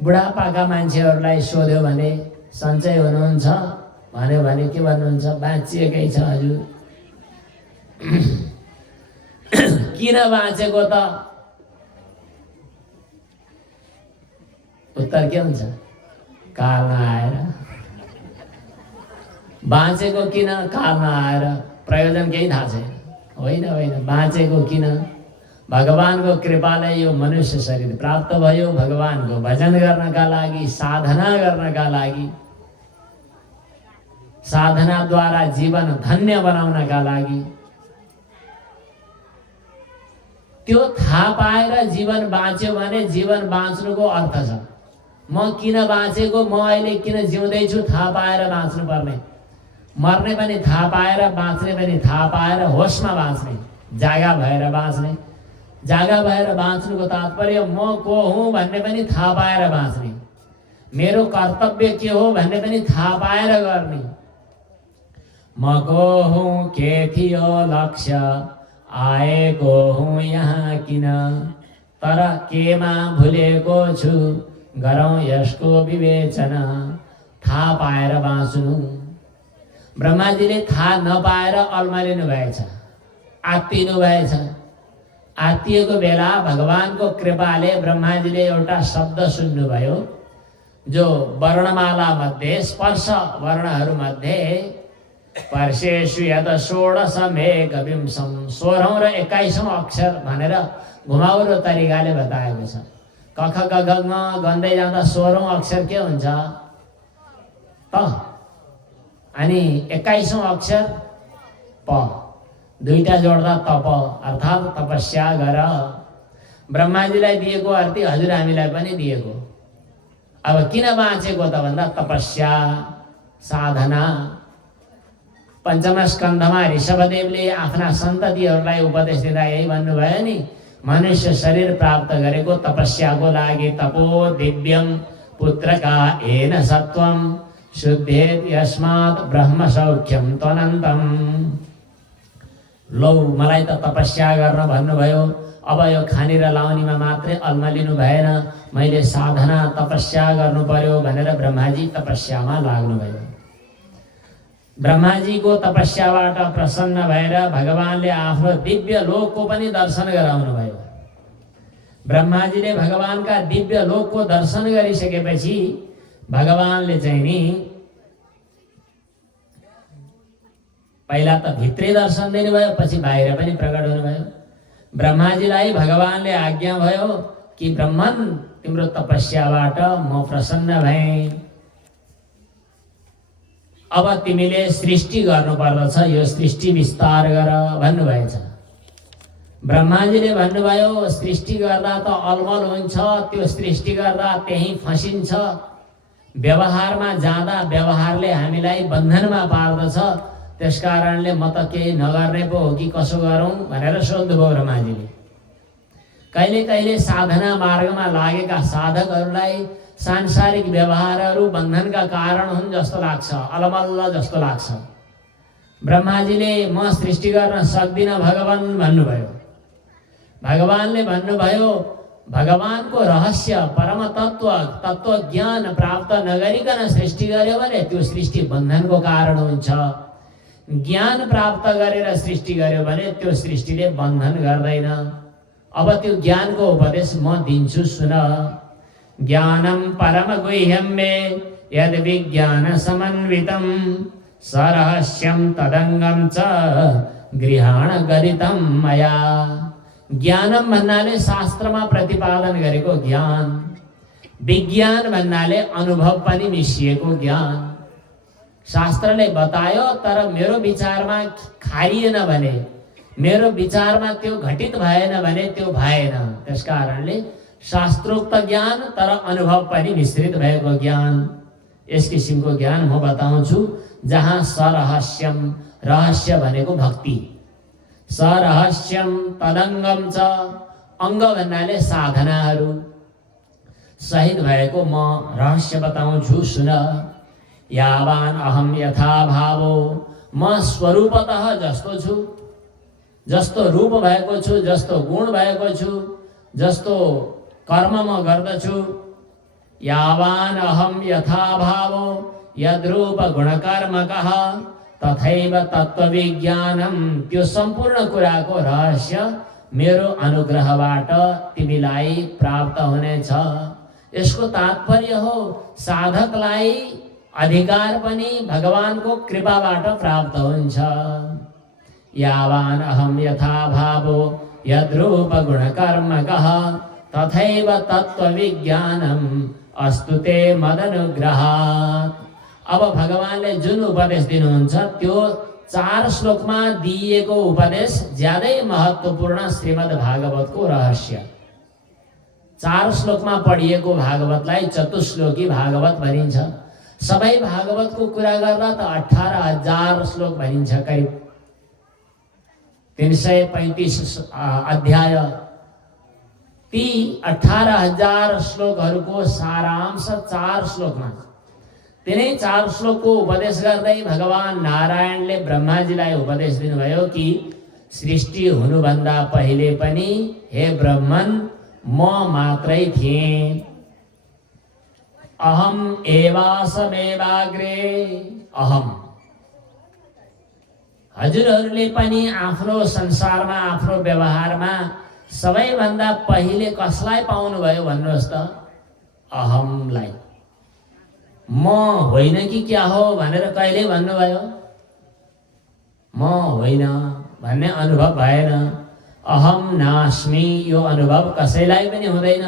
बुढापाका मान्छेहरूलाई सोध्यो भने सन्चै हुनुहुन्छ भन्यो भने के भन्नुहुन्छ? बाँचिएकै छ हजुर। किन बाँचेको त? उत्तर के हुन्छ? कालमा आएर। बाँचेको किन? कालमा आएर। प्रयोजन केही थाहा छैन। होइन, बाँचेको किन? भगवानको कृपाले यो मनुष्य शरीर प्राप्त भयो, भगवानको भजन गर्नका लागि, साधना गर्नका लागि, साधनाद्वारा जीवन धन्य बनाउनका लागि। त्यो थाहा पाएर जीवन बाँच्यो भने जीवन बाँच्नुको अर्थ छ। म किन बाँचेको, म अहिले किन जिउँदैछु थाहा पाएर बाँच्नु पर्ने। मर्ने पनि थाहा पाएर, बाँच्ने पनि थाहा पाएर, होसमा बाँच्ने, जागा भएर बाँच्ने। जागा भएर बाँच्नुको तात्पर्य म को हुँ भन्ने पनि थाहा पाएर बाँच्ने, मेरो कर्तव्य के हो भन्ने पनि थाहा पाएर गर्ने। म को हुँ, के थियो लक्ष्य, आएको हुँ यहाँ किन, तर केमा भुलेको छु, गरौँ यसको विवेचना। थाहा पाएर बाँच्नु। ब्रह्माजीले थाहा नपाएर अल्मलिनु भएछ, आत्तिनु भएछ। आत्तिएको बेला भगवानको कृपाले ब्रह्माजीले एउटा शब्द सुन्नुभयो, जो वर्णमाला मध्ये, स्पर्श वर्णहरू मध्ये पर्शेषु यद षोडशमेकविंशं, 16औं र 21औं अक्षर भनेर घुमाउरो तरिकाले बताएको छ। कख ग घ ङ गन्दै जाँदा 16औं अक्षर के हुन्छ त, अनि 21औं अक्षर प, दुईटा जोड्दा तप, अर्थात् तपस्या गर। ब्रह्माजीलाई दिएको अर्थी हजुर हामीलाई पनि दिएको। अब किन बाँचेको त भन्दा तपस्या, साधना। पञ्चम स्कन्धमा ऋषभदेवले आफ्ना सन्ततिहरूलाई उपदेश दिँदा यही भन्नुभयो नि, मनुष्य शरीर प्राप्त गरेको तपस्याको लागि। तपो दिव्यम पुत्रका एन सत्वम, शुद्धेत यस्मात् ब्रह्म सौख्यम त्वनन्तम। लौ मलाई त तपस्या गर्न भन्नुभयो, अब यो खानी र लाउनीमा मात्रै अल्मलिनु भएन, मैले साधना तपस्या गर्नु पर्यो भनेर ब्रह्माजी तपस्यामा लाग्नुभयो। ब्रह्माजीको तपस्याबाट प्रसन्न भएर भगवानले आफ्नो दिव्य लोकको पनि दर्शन गराउनु भयो। ब्रह्माजीले भगवानका दिव्य लोकको दर्शन गरिसकेपछि भगवानले चाहिँ नि पहिला त भित्रै दर्शन दिनुभयो, पछि बाहिर पनि प्रकट हुनुभयो। ब्रह्माजीलाई भगवानले आज्ञा भयो कि ब्रह्मन, तिम्रो तपस्याबाट म प्रसन्न भएँ, अब तिमीले सृष्टि गर्नुपर्दछ, यो सृष्टि विस्तार गर भन्नुभएछ। ब्रह्माजीले भन्नुभयो सृष्टि गर्दा त अलमल हुन्छ, त्यो सृष्टि गर्दा त्यही फसिन्छ, व्यवहारमा जाँदा व्यवहारले हामीलाई बन्धनमा पार्दछ, त्यसकारणले म त केही नगर्ने पो हो कि कसो गरौँ भनेर सोध्नुभयो ब्रह्माजीले। कहिले कहिले साधना मार्गमा लागेका साधकहरूलाई सांसारिक व्यवहारहरू बन्धनका कारण हुन् जस्तो लाग्छ, अलमल्ल जस्तो लाग्छ। ब्रह्माजीले म सृष्टि गर्न सक्दिनँ भगवान भन्नुभयो। भगवानले भन्नुभयो भगवानको रहस्य, परम तत्व ज्ञान प्राप्त नगरिकन सृष्टि गर्यो भने त्यो सृष्टि बन्धनको कारण हुन्छ, ज्ञान प्राप्त गरेर सृष्टि गर्यो भने त्यो सृष्टिले बन्धन गर्दैन। अब त्यो ज्ञानको उपदेश म दिन्छु, सुन। ज्ञानम परम गुह्यम मे यद विज्ञान समन्वितम, सरहस्यम तदंगम च गृहाण गरितम मया। ज्ञानम भन्नाले शास्त्रमा प्रतिपादन गरेको ज्ञान, विज्ञान भन्नाले अनुभव पनि मिसिएको ज्ञान। शास्त्रले बतायो तर मेरो विचारमा खारिएन भने, मेरो विचारमा त्यो घटित भएन भने त्यो भएन। त्यसकारणले शास्त्रोक्त ज्ञान तर अनुभव पनि मिश्रित भएको ज्ञान, यस किसिमको ज्ञान म बताउँछु। जहाँ सरहस्यम, रहस्य भनेको भक्ति, सरहस्यम तदंगम च, अङ्ग भन्नाले साधनाहरू सहित भएको म रहस्य बताउँछु, सुन। यावान अहम यथा भावो, म स्वरूपतः जस्तो छु, जस्तो रूप भएको छु, जस्तो गुण भएको छु, जस्तो कर्म म गर्दछु, यावान अहम यथा भावो यद्रूप गुणकर्मकः तथैव तत्त्वविज्ञानम। त्यो सम्पूर्ण कुराको रहस्य मेरो अनुग्रहबाट तिमीलाई प्राप्त हुनेछ। यसको तात्पर्य हो साधकलाई अधिकार पनि भगवानको कृपाबाट प्राप्त हुन्छ। यावान अहम यथा भावो यद्रूप गुणकर्मकः तथैव तत्त्वविज्ञानम अस्तु ते मदनुग्रहात्। अब भगवानले जुन उपदेश दिनुहुन्छ त्यो 4 श्लोकमा दिएको उपदेश ज्यादै महत्त्वपूर्ण श्रीमद् भागवतको रहस्य। 4 श्लोकमा पढिएको भागवतलाई चतुश्लोकी भागवत भनिन्छ। सबै भागवतको कुरा गर्दा त 18,000 श्लोक भनिन्छ। करिब 335 अध्याय। ती 18,000 श्लोकहरूको सारांश 4 श्लोकमा। तिनै 4 श्लोकको उपदेश गर्दै भगवान नारायणले ब्रह्माजीलाई उपदेश दिनुभयो कि सृष्टि हुनुभन्दा पहिले पनि हे ब्रह्मन म मात्रै थिएँ। अहम एवासमेवाग्रे। अहम। हजुरहरूले पनि आफ्नो संसारमा आफ्नो व्यवहारमा सबैभन्दा पहिले कसलाई पाउनुभयो भन्नुहोस् त? अहमलाई। म होइन कि क्या हो भनेर कहिले भन्नुभयो? म होइन भन्ने अनुभव भएन। अहम नास्मि यो अनुभव कसैलाई पनि हुँदैन।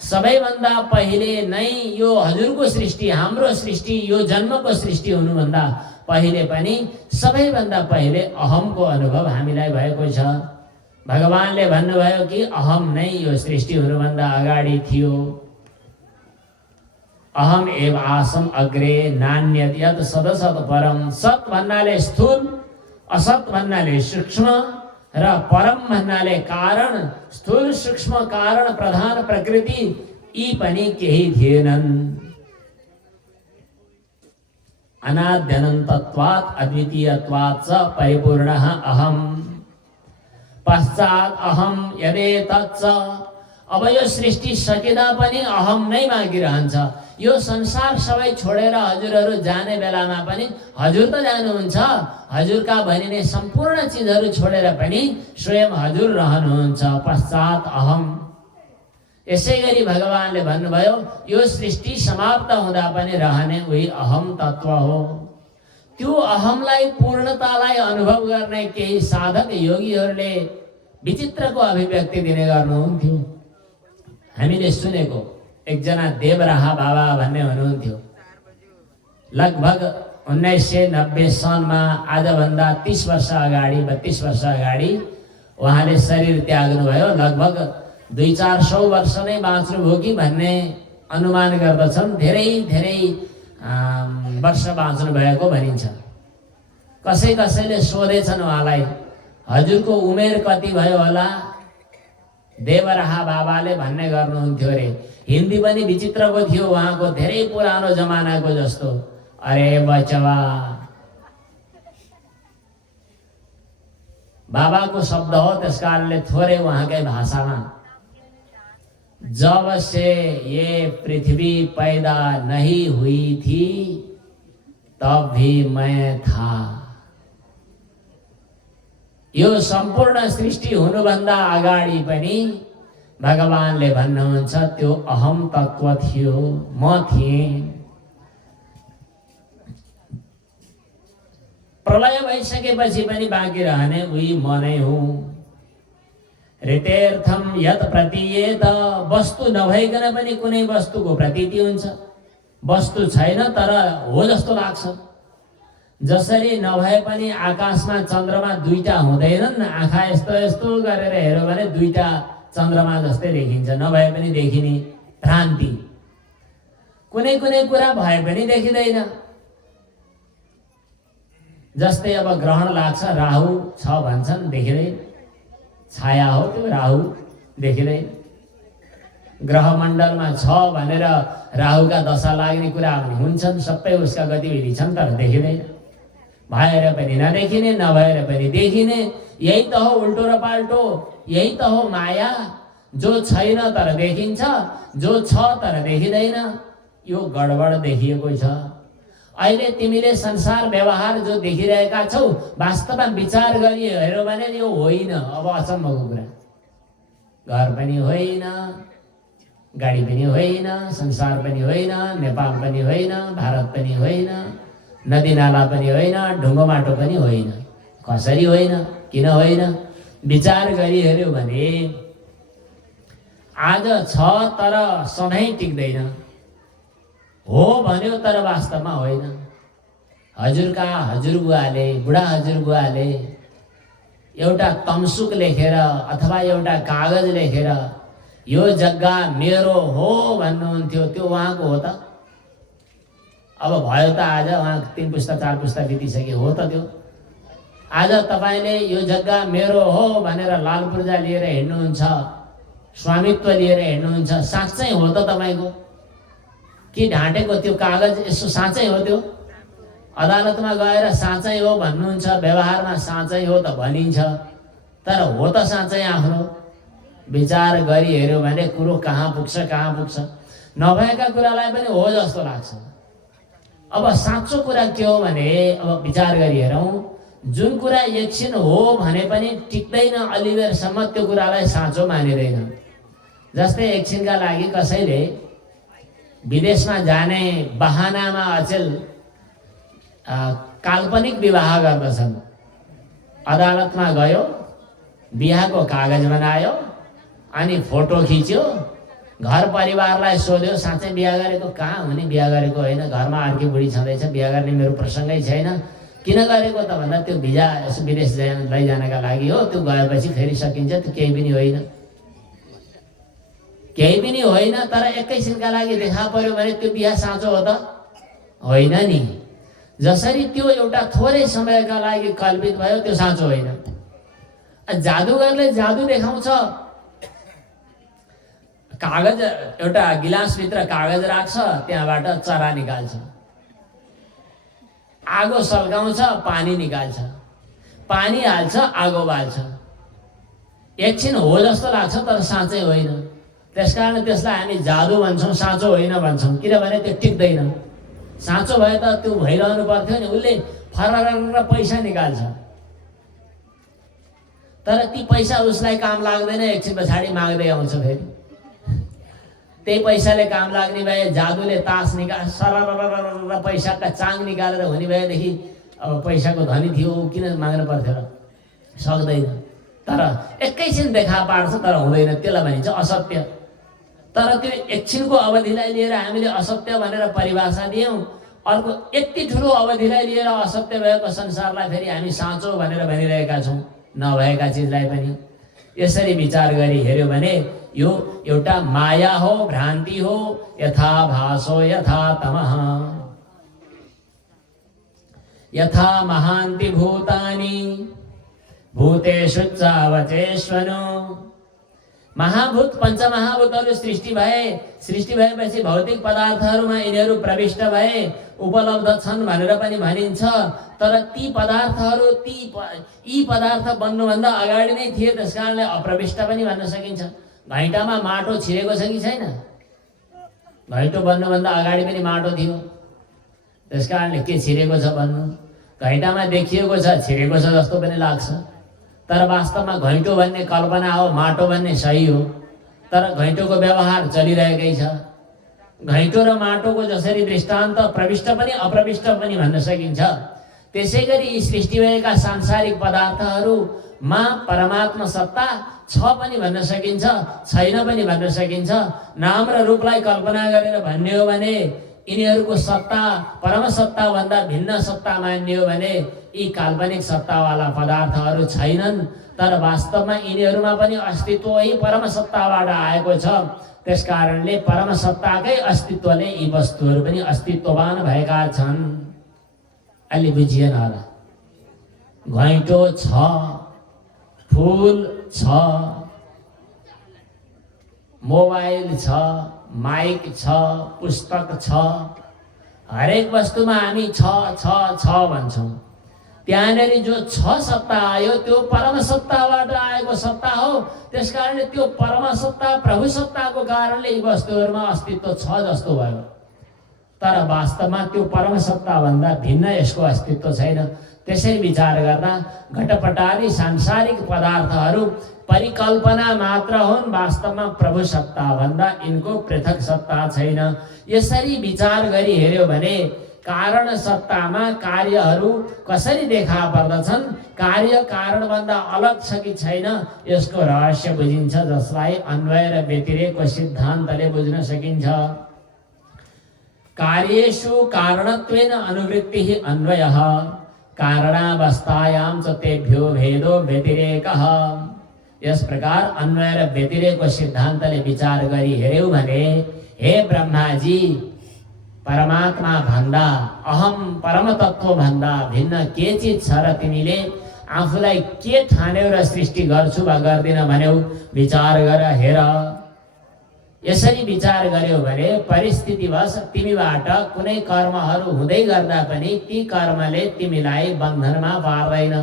सबैभन्दा पहिले नै यो हजुरको सृष्टि, हाम्रो सृष्टि, यो जन्मको सृष्टि हुनुभन्दा पहिले पनि सबैभन्दा पहिले अहमको अनुभव हामीलाई भएको छ। भगवानले भन्नुभयो कि अहम नै यो सृष्टि हुनुभन्दा अगाडि थियो। अहम एव आसम अग्रे नान्यत यत् सदसत् परम। सत भन्नाले स्थूल, असत भन्नाले सूक्ष्म र परम भन्नाले कारण। स्थूल सूक्ष्म कारण प्रधान प्रकृति यी पनि केही थिएनन्। अनाद्यनन्तत्वात् अद्वितीयत्वात् च परिपूर्णः अहम। पश्चात् अहम यदेतच्च। अब यो सृष्टि सकिँदा पनि अहम नै बाँकी रहन्छ। यो संसार सबै छोडेर हजुरहरू जाने बेलामा पनि हजुर त जानुहुन्छ। हजुरका भनिने सम्पूर्ण चिजहरू छोडेर पनि स्वयं हजुर रहनुहुन्छ। पश्चात् अहम। यसै गरी भगवानले भन्नुभयो यो सृष्टि समाप्त हुँदा पनि रहने उही अहम तत्व हो। त्यो अहमलाई पूर्णतालाई अनुभव गर्ने केही साधक योगीहरूले विचित्रको अभिव्यक्ति दिने गर्नुहुन्थ्यो। हामीले सुनेको एकजना देवराहा बाबा भन्ने हुनुहुन्थ्यो। लगभग 1990 सनमा आजभन्दा 30 वर्ष अगाडि 32 वर्ष अगाडि उहाँले शरीर त्याग्नुभयो। लगभग 200-400 वर्ष नै बाँच्नुभयो कि भन्ने अनुमान गर्दछन्। धेरै धेरै वर्ष बाँच्नु भएको भनिन्छ। कसैले सोधेछन् उहाँलाई हजुरको उमेर कति भयो होला? देवराहा बाबाले भन्ने गर्नुहुन्थ्यो रे। हिन्दी पनि विचित्रको थियो उहाँको, धेरै पुरानो जमानाको जस्तो। अरे बचवा, बाबाको शब्द हो त्यस कारणले थोरै उहाँकै भाषामा। जब से ये पृथ्वी पैदा नहीं हुई थी तब भी मैं था। यो सम्पूर्ण सृष्टि हुनुभन्दा अगाडि पनि भगवानले भन्नुहुन्छ त्यो अहम तत्व थियो, म थिएँ। प्रलय भइसकेपछि पनि बाँकी रहने उही म नै हुँ। ऋतेर्थम यत प्रतीयेत। वस्तु नभइकन पनि कुनै वस्तुको प्रतीति हुन्छ। वस्तु छैन तर हो जस्तो लाग्छ। जसरी नभए पनि आकाशमा चन्द्रमा दुईटा हुँदैनन्। आँखा यस्तो यस्तो गरेर हेर्यो भने दुईटा चन्द्रमा जस्तै देखिन्छ, नभए पनि देखिने भ्रान्ति। कुनै कुनै कुरा भए पनि देखिँदैन। जस्तै अब ग्रहण लाग्छ, राहु छ भन्छन्, देखिँदैन। छाया हो त्यो, राहु देखिँदैन। ग्रहमण्डलमा छ भनेर राहुका दशा लाग्ने कुरा पनि हुन्छन्, सबै उसका गतिविधि छन् तर देखिँदैन। भएर पनि नदेखिने, नभएर पनि देखिने। यही त हो उल्टो र पाल्टो, यही त हो माया। जो छैन तर देखिन्छ, जो छ तर देखिँदैन। यो गडबड देखिएको छ। अहिले तिमीले संसार व्यवहार जो देखिरहेका छौ वास्तवमा विचार गरी हेर्यो भने यो होइन। अब अचम्मको कुरा, घर पनि होइन, गाडी पनि होइन, संसार पनि होइन, नेपाल पनि होइन, भारत पनि होइन, नदी नाला पनि होइन, ढुङ्गो माटो पनि होइन। कसरी होइन, किन होइन? विचार गरी हेर्यो भने आज छ तर सधैँ टिक्दैन। हो भन्यो तर वास्तवमा होइन। हजुरका हजुरबुवाले, बुढा हजुरबुवाले एउटा तमसुक लेखेर अथवा एउटा कागज लेखेर यो जग्गा मेरो हो भन्नुहुन्थ्यो, त्यो उहाँको हो त? अब भयो त आज उहाँ 3 पुस्ता 4 पुस्ता बितिसक्यो, हो त त्यो? आज तपाईले यो जग्गा मेरो हो भनेर लाल पूर्जा लिएर हिँड्नुहुन्छ, स्वामित्व लिएर हिँड्नुहुन्छ, साँच्चै हो त तपाईको? कि ढाँटेको त्यो कागज यसो साँच्चै हो? त्यो अदालतमा गएर साँच्चै हो भन्नुहुन्छ, व्यवहारमा साँच्चै हो त भनिन्छ, तर हो त साँच्चै आफ्नो? विचार गरी हेर्यो भने कुरो कहाँ पुग्छ कहाँ पुग्छ। नभएका कुरालाई पनि हो जस्तो लाग्छ। अब साँचो कुरा के हो भने अब विचार गरी हेरौँ, जुन कुरा एकछिन हो भने पनि टिक्दैन अलिबेरसम्म त्यो कुरालाई साँचो मानिँदैन। जस्तै एकछिनका लागि कसैले विदेशमा जाने बहानामा अचेल काल्पनिक विवाह गर्दछन्। अदालतमा गयो, बिहाको कागज बनायो, अनि फोटो खिच्यो, घर परिवारलाई सोध्यो साँच्चै बिहा गरेको? कहाँ हुने बिहा गरेको होइन, घरमा अर्की बुढी छँदैछ, बिहा गर्ने मेरो प्रसङ्गै छैन। किन गरेको त भन्दा त्यो भिजा यसो विदेश लैजानका लागि हो, त्यो गएपछि फेरि सकिन्छ, त्यो केही पनि होइन। केही पनि होइन, तर एकैछिनका लागि देखा पर्यो भने त्यो बिहा साँचो हो त? होइन नि। जसरी त्यो एउटा थोरै समयका लागि कल्पित भयो, त्यो साँचो होइन। जादुगरले जादु देखाउँछ, कागज एउटा गिलासभित्र कागज राख्छ, त्यहाँबाट चरा निकाल्छ, आगो सल्काउँछ, पानी निकाल्छ, पानी हाल्छ, आगो बाल्छ। एकछिन हो जस्तो लाग्छ तर साँच्चै होइन। त्यसकारण त्यसलाई हामी जादु भन्छौँ, साँचो होइन भन्छौँ, किनभने त्यो टिक्दैन। साँचो भए त त्यो भइरहनु पर्थ्यो नि। उसले फरर पैसा निकाल्छ, तर ती पैसा उसलाई काम लाग्दैन, एकछिन पछाडि माग्दै आउँछ फेरि। त्यही पैसाले काम लाग्ने भए जादुले तास निकाल सरर पैसाका चाङ निकालेर हुने भएदेखि अब पैसाको धनी थियो, किन माग्नु पर्थ्यो र? सक्दैन। तर एकैछिन देखा पार्छ तर हुँदैन, त्यसलाई भनिन्छ असत्य। तर त्यो एकछिनको अवधिलाई लिएर हामीले असत्य भनेर परिभाषा दियौँ। अर्को यति ठुलो अवधिलाई लिएर असत्य भएको संसारलाई फेरि हामी साँचो भनेर भनिरहेका छौँ, नभएका चिजलाई पनि। यसरी विचार गरी हेर्यो भने यो एउटा माया हो, भ्रान्ति हो। यथा भासो यथा तमः यथा महान्ति भूतानि भूतेषु चावचेष्वनु। महाभूत पञ्चमहाभूतहरू सृष्टि भएपछि भौतिक पदार्थहरूमा यिनीहरू प्रविष्ट भए, उपलब्ध छन् भनेर पनि भनिन्छ। तर ती पदार्थहरू यी पदार्थ बन्नुभन्दा अगाडि नै थिए, त्यसकारणले अप्रविष्ट पनि भन्न सकिन्छ। घैँटामा माटो छिरेको छ कि छैन? घैँटो बन्नुभन्दा अगाडि पनि माटो थियो, त्यसकारणले के छिरेको छ भन्नु? घैँटामा देखिएको छ, छिरेको छ जस्तो पनि लाग्छ, तर वास्तवमा घैँटो भन्ने कल्पना हो, माटो भन्ने सही हो। तर घैँटोको व्यवहार चलिरहेकै छ। घैँटो र माटोको जसरी दृष्टान्त प्रविष्ट पनि अप्रविष्ट पनि भन्न सकिन्छ, त्यसै गरी यी सृष्टि भएका सांसारिक पदार्थहरूमा परमात्मा सत्ता छ पनि भन्न सकिन्छ, छैन पनि भन्न सकिन्छ। नाम र रूपलाई कल्पना गरेर भन्ने हो भने यिनीहरूको सत्ता परम सत्ताभन्दा भिन्न सत्ता मान्ने हो भने यी काल्पनिक सत्तावाला पदार्थहरू छैनन्। तर वास्तवमा यिनीहरूमा पनि अस्तित्व यही परम सत्ताबाट आएको छ। त्यसकारणले परम सत्ताकै अस्तित्वले यी वस्तुहरू पनि अस्तित्ववान भएका छन्। अहिले बुझिएन होला? घैँटो छ, फुल छ, मोबाइल छ, माइक छ, पुस्तक छ, हरेक वस्तुमा हामी छ छ छ भन्छौँ। त्यहाँनेरि जो छ सत्ता आयो त्यो परम सत्ताबाट आएको सत्ता हो। त्यसकारणले त्यो परम सत्ता प्रभु सत्ताको कारणले यी वस्तुहरूमा अस्तित्व छ जस्तो भयो। तर वास्तवमा त्यो परम सत्ता भन्दा भिन्न यसको अस्तित्व छैन। त्यसै विचार गर्दा घटपटादी सांसारिक पदार्थहरू परिकल्पना मात्र हुन्, वास्तवमा प्रभु सत्ता भन्दा यिनको पृथक सत्ता छैन। यसरी विचार गरी हेर्यो भने कारण सत्तामा कार्यहरू कसरी देखा पर्दछन्, कार्य कारणभन्दा अलग छ कि छैन, यसको रहस्य बुझिन्छ, जसलाई अन्वय र व्यतिरेकको सिद्धान्तले बुझ्न सकिन्छ। कार्येषु कारणत्वेन अनुवृत्तिः अन्वयः, कारणावस्थायां च तेभ्यो भेदो व्यतिरेकः। यस प्रकार अन्वय र व्यतिरेकको सिद्धान्तले विचार गरी हेर्यौ भने हे ब्रह्माजी, परमात्मा भन्दा अहम परम तत्व भन्दा भिन्न के चिज छ र तिमीले आफूलाई के ठान्यौ र सृष्टि गर्छु वा गर्दिन भन्यौ, विचार गर हेर। यसरी विचार गर्यौ भने परिस्थितिवश तिमीबाट कुनै कर्महरू हुँदै गर्दा पनि ती कर्मले तिमीलाई बन्धनमा पार्दैन।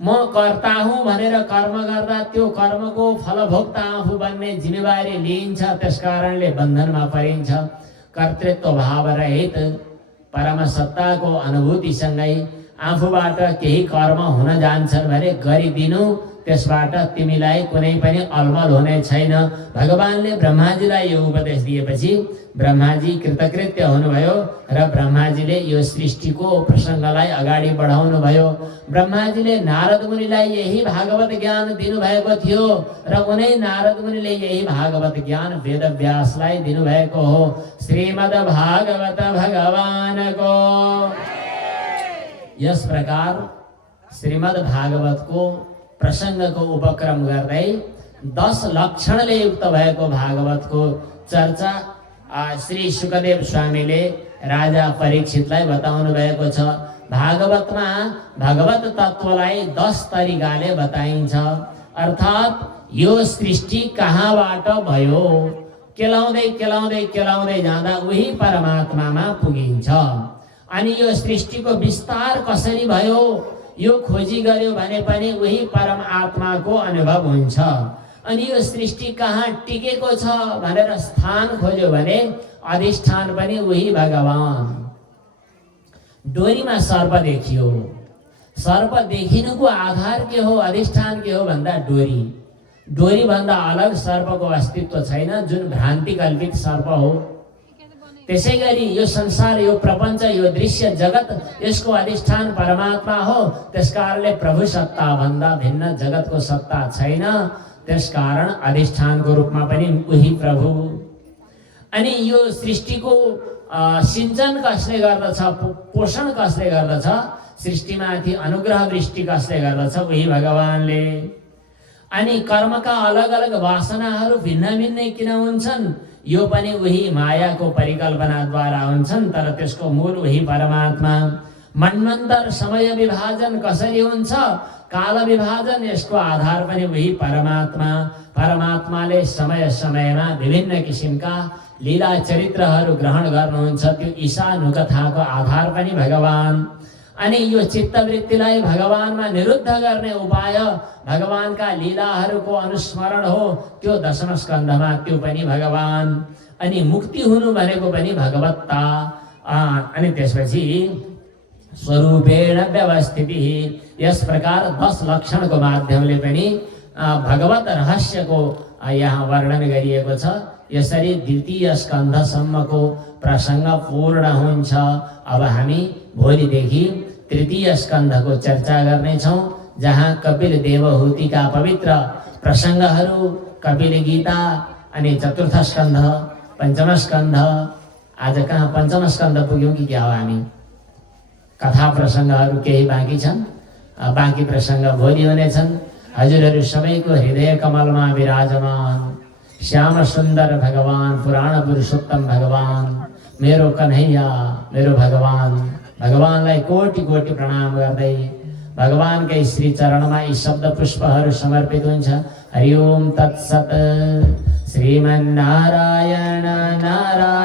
म कर्ता हुँ भनेर कर्म गर्दा त्यो कर्मको फलभोक्ता आफू बन्ने जिम्मेवारी लिइन्छ, त्यसकारणले बन्धनमा परिन्छ। कर्तृत्व भाव रहित परम सत्ताको अनुभूतिसँगै आफूबाट केही कर्म हुन जान्छन् भने गरिदिनु, त्यसबाट तिमीलाई कुनै पनि अलमल हुने छैन। भगवानले ब्रह्माजीलाई यो उपदेश दिएपछि ब्रह्माजी कृतकृत्य हुनुभयो र ब्रह्माजीले यो सृष्टिको प्रसङ्गलाई अगाडि बढाउनु भयो। ब्रह्माजीले नारद मुनिलाई यही भागवत ज्ञान दिनुभएको थियो र उनै नारद मुनिले यही भागवत ज्ञान वेदव्यासलाई दिनुभएको हो। श्रीमद् भागवत भगवानको। यस प्रकार श्रीमद् भागवतको प्रसङ्गको उपक्रम गर्दै 10 लक्षणले युक्त भएको भागवतको चर्चा श्री सुखदेव स्वामीले राजा परीक्षितलाई बताउनु भएको छ। भागवतमा भगवत तत्त्वलाई 10 तरिकाले बताइन्छ। अर्थात् यो सृष्टि कहाँबाट भयो, केलाउँदै केलाउँदै केलाउँदै जाँदा उही परमात्मामा पुगिन्छ। अनि यो सृष्टिको विस्तार कसरी भयो, यो खोजी गर्यो भने पनि उही परम आत्माको अनुभव हुन्छ। अनि यो सृष्टि कहाँ टिकेको छ भनेर स्थान खोज्यो भने अधिष्ठान पनि उही भगवान। डोरीमा सर्प देखियो, सर्प देखिनुको आधार के हो, अधिष्ठान के हो भन्दा डोरी। डोरी भन्दा अलग सर्पको अस्तित्व छैन, जुन भ्रान्ति कल्पित सर्प हो। त्यसै गरी यो संसार, यो प्रपञ्च, यो दृश्य जगत, यसको अधिष्ठान परमात्मा हो। त्यसकारणले प्रभु सत्ता भन्दा भिन्न जगतको सत्ता छैन, त्यसकारण अधिष्ठानको रूपमा पनि उही प्रभु। अनि यो सृष्टिको सिंचन कसले गर्दछ, पोषण कसले गर्दछ, सृष्टिमाथि अनुग्रह वृष्टि कसले गर्दछ, उही भगवानले। अनि कर्मका अलग अलग वासनाहरू भिन्न भिन्नै किन हुन्छन्, यो पनि उही मायाको परिकल्पनाद्वारा हुन्छन्, तर त्यसको मूल उही परमात्मा। मन्वन्तर समय विभाजन कसरी हुन्छ, काल विभाजन, यसको आधार पनि उही परमात्मा। परमात्माले समय समयमा विभिन्न किसिमका लीला चरित्रहरू ग्रहण गर्नुहुन्छ, त्यो ईशानुकथाको आधार पनि भगवान। अनि यो चित्तवृत्तिलाई भगवानमा निरुद्ध गर्ने उपाय भगवानका लीलाहरूको अनुस्मरण हो, त्यो दशम स्कन्धमा त्यो पनि भगवान। अनि मुक्ति हुनु भनेको पनि भगवत्ता। अनि त्यसपछि स्वरूपेण व्यवस्थितिः। यस प्रकार 10 लक्षणको माध्यमले पनि भगवत रहस्यको यहाँ वर्णन गरिएको छ। यसरी द्वितीय स्कन्धसम्मको प्रसङ्ग पूर्ण हुन्छ। अब हामी भोलिदेखि तृतीय स्कन्धको चर्चा गर्नेछौँ, जहाँ कपिल देवहूतिका पवित्र प्रसङ्गहरू, कपिल गीता, अनि चतुर्थ स्कन्ध, पञ्चम स्कन्ध। आज कहाँ पञ्चम स्कन्ध पुग्यौँ कि क्या हो हामी? कथा प्रसङ्गहरू केही बाँकी छन्, बाँकी प्रसङ्ग भोलि हुनेछन्। हजुरहरू सबैको हृदय कमलमा विराजमान श्याम सुन्दर भगवान, पुराण पुरुषोत्तम भगवान, मेरो कन्हैया, मेरो भगवान, भगवानलाई कोटि कोटि प्रणाम गर्दै भगवानकै श्री चरणमा यी शब्द पुष्पहरू समर्पित हुन्छ। हरि ओम तत्सत। श्रीमन्नारायण नारायण।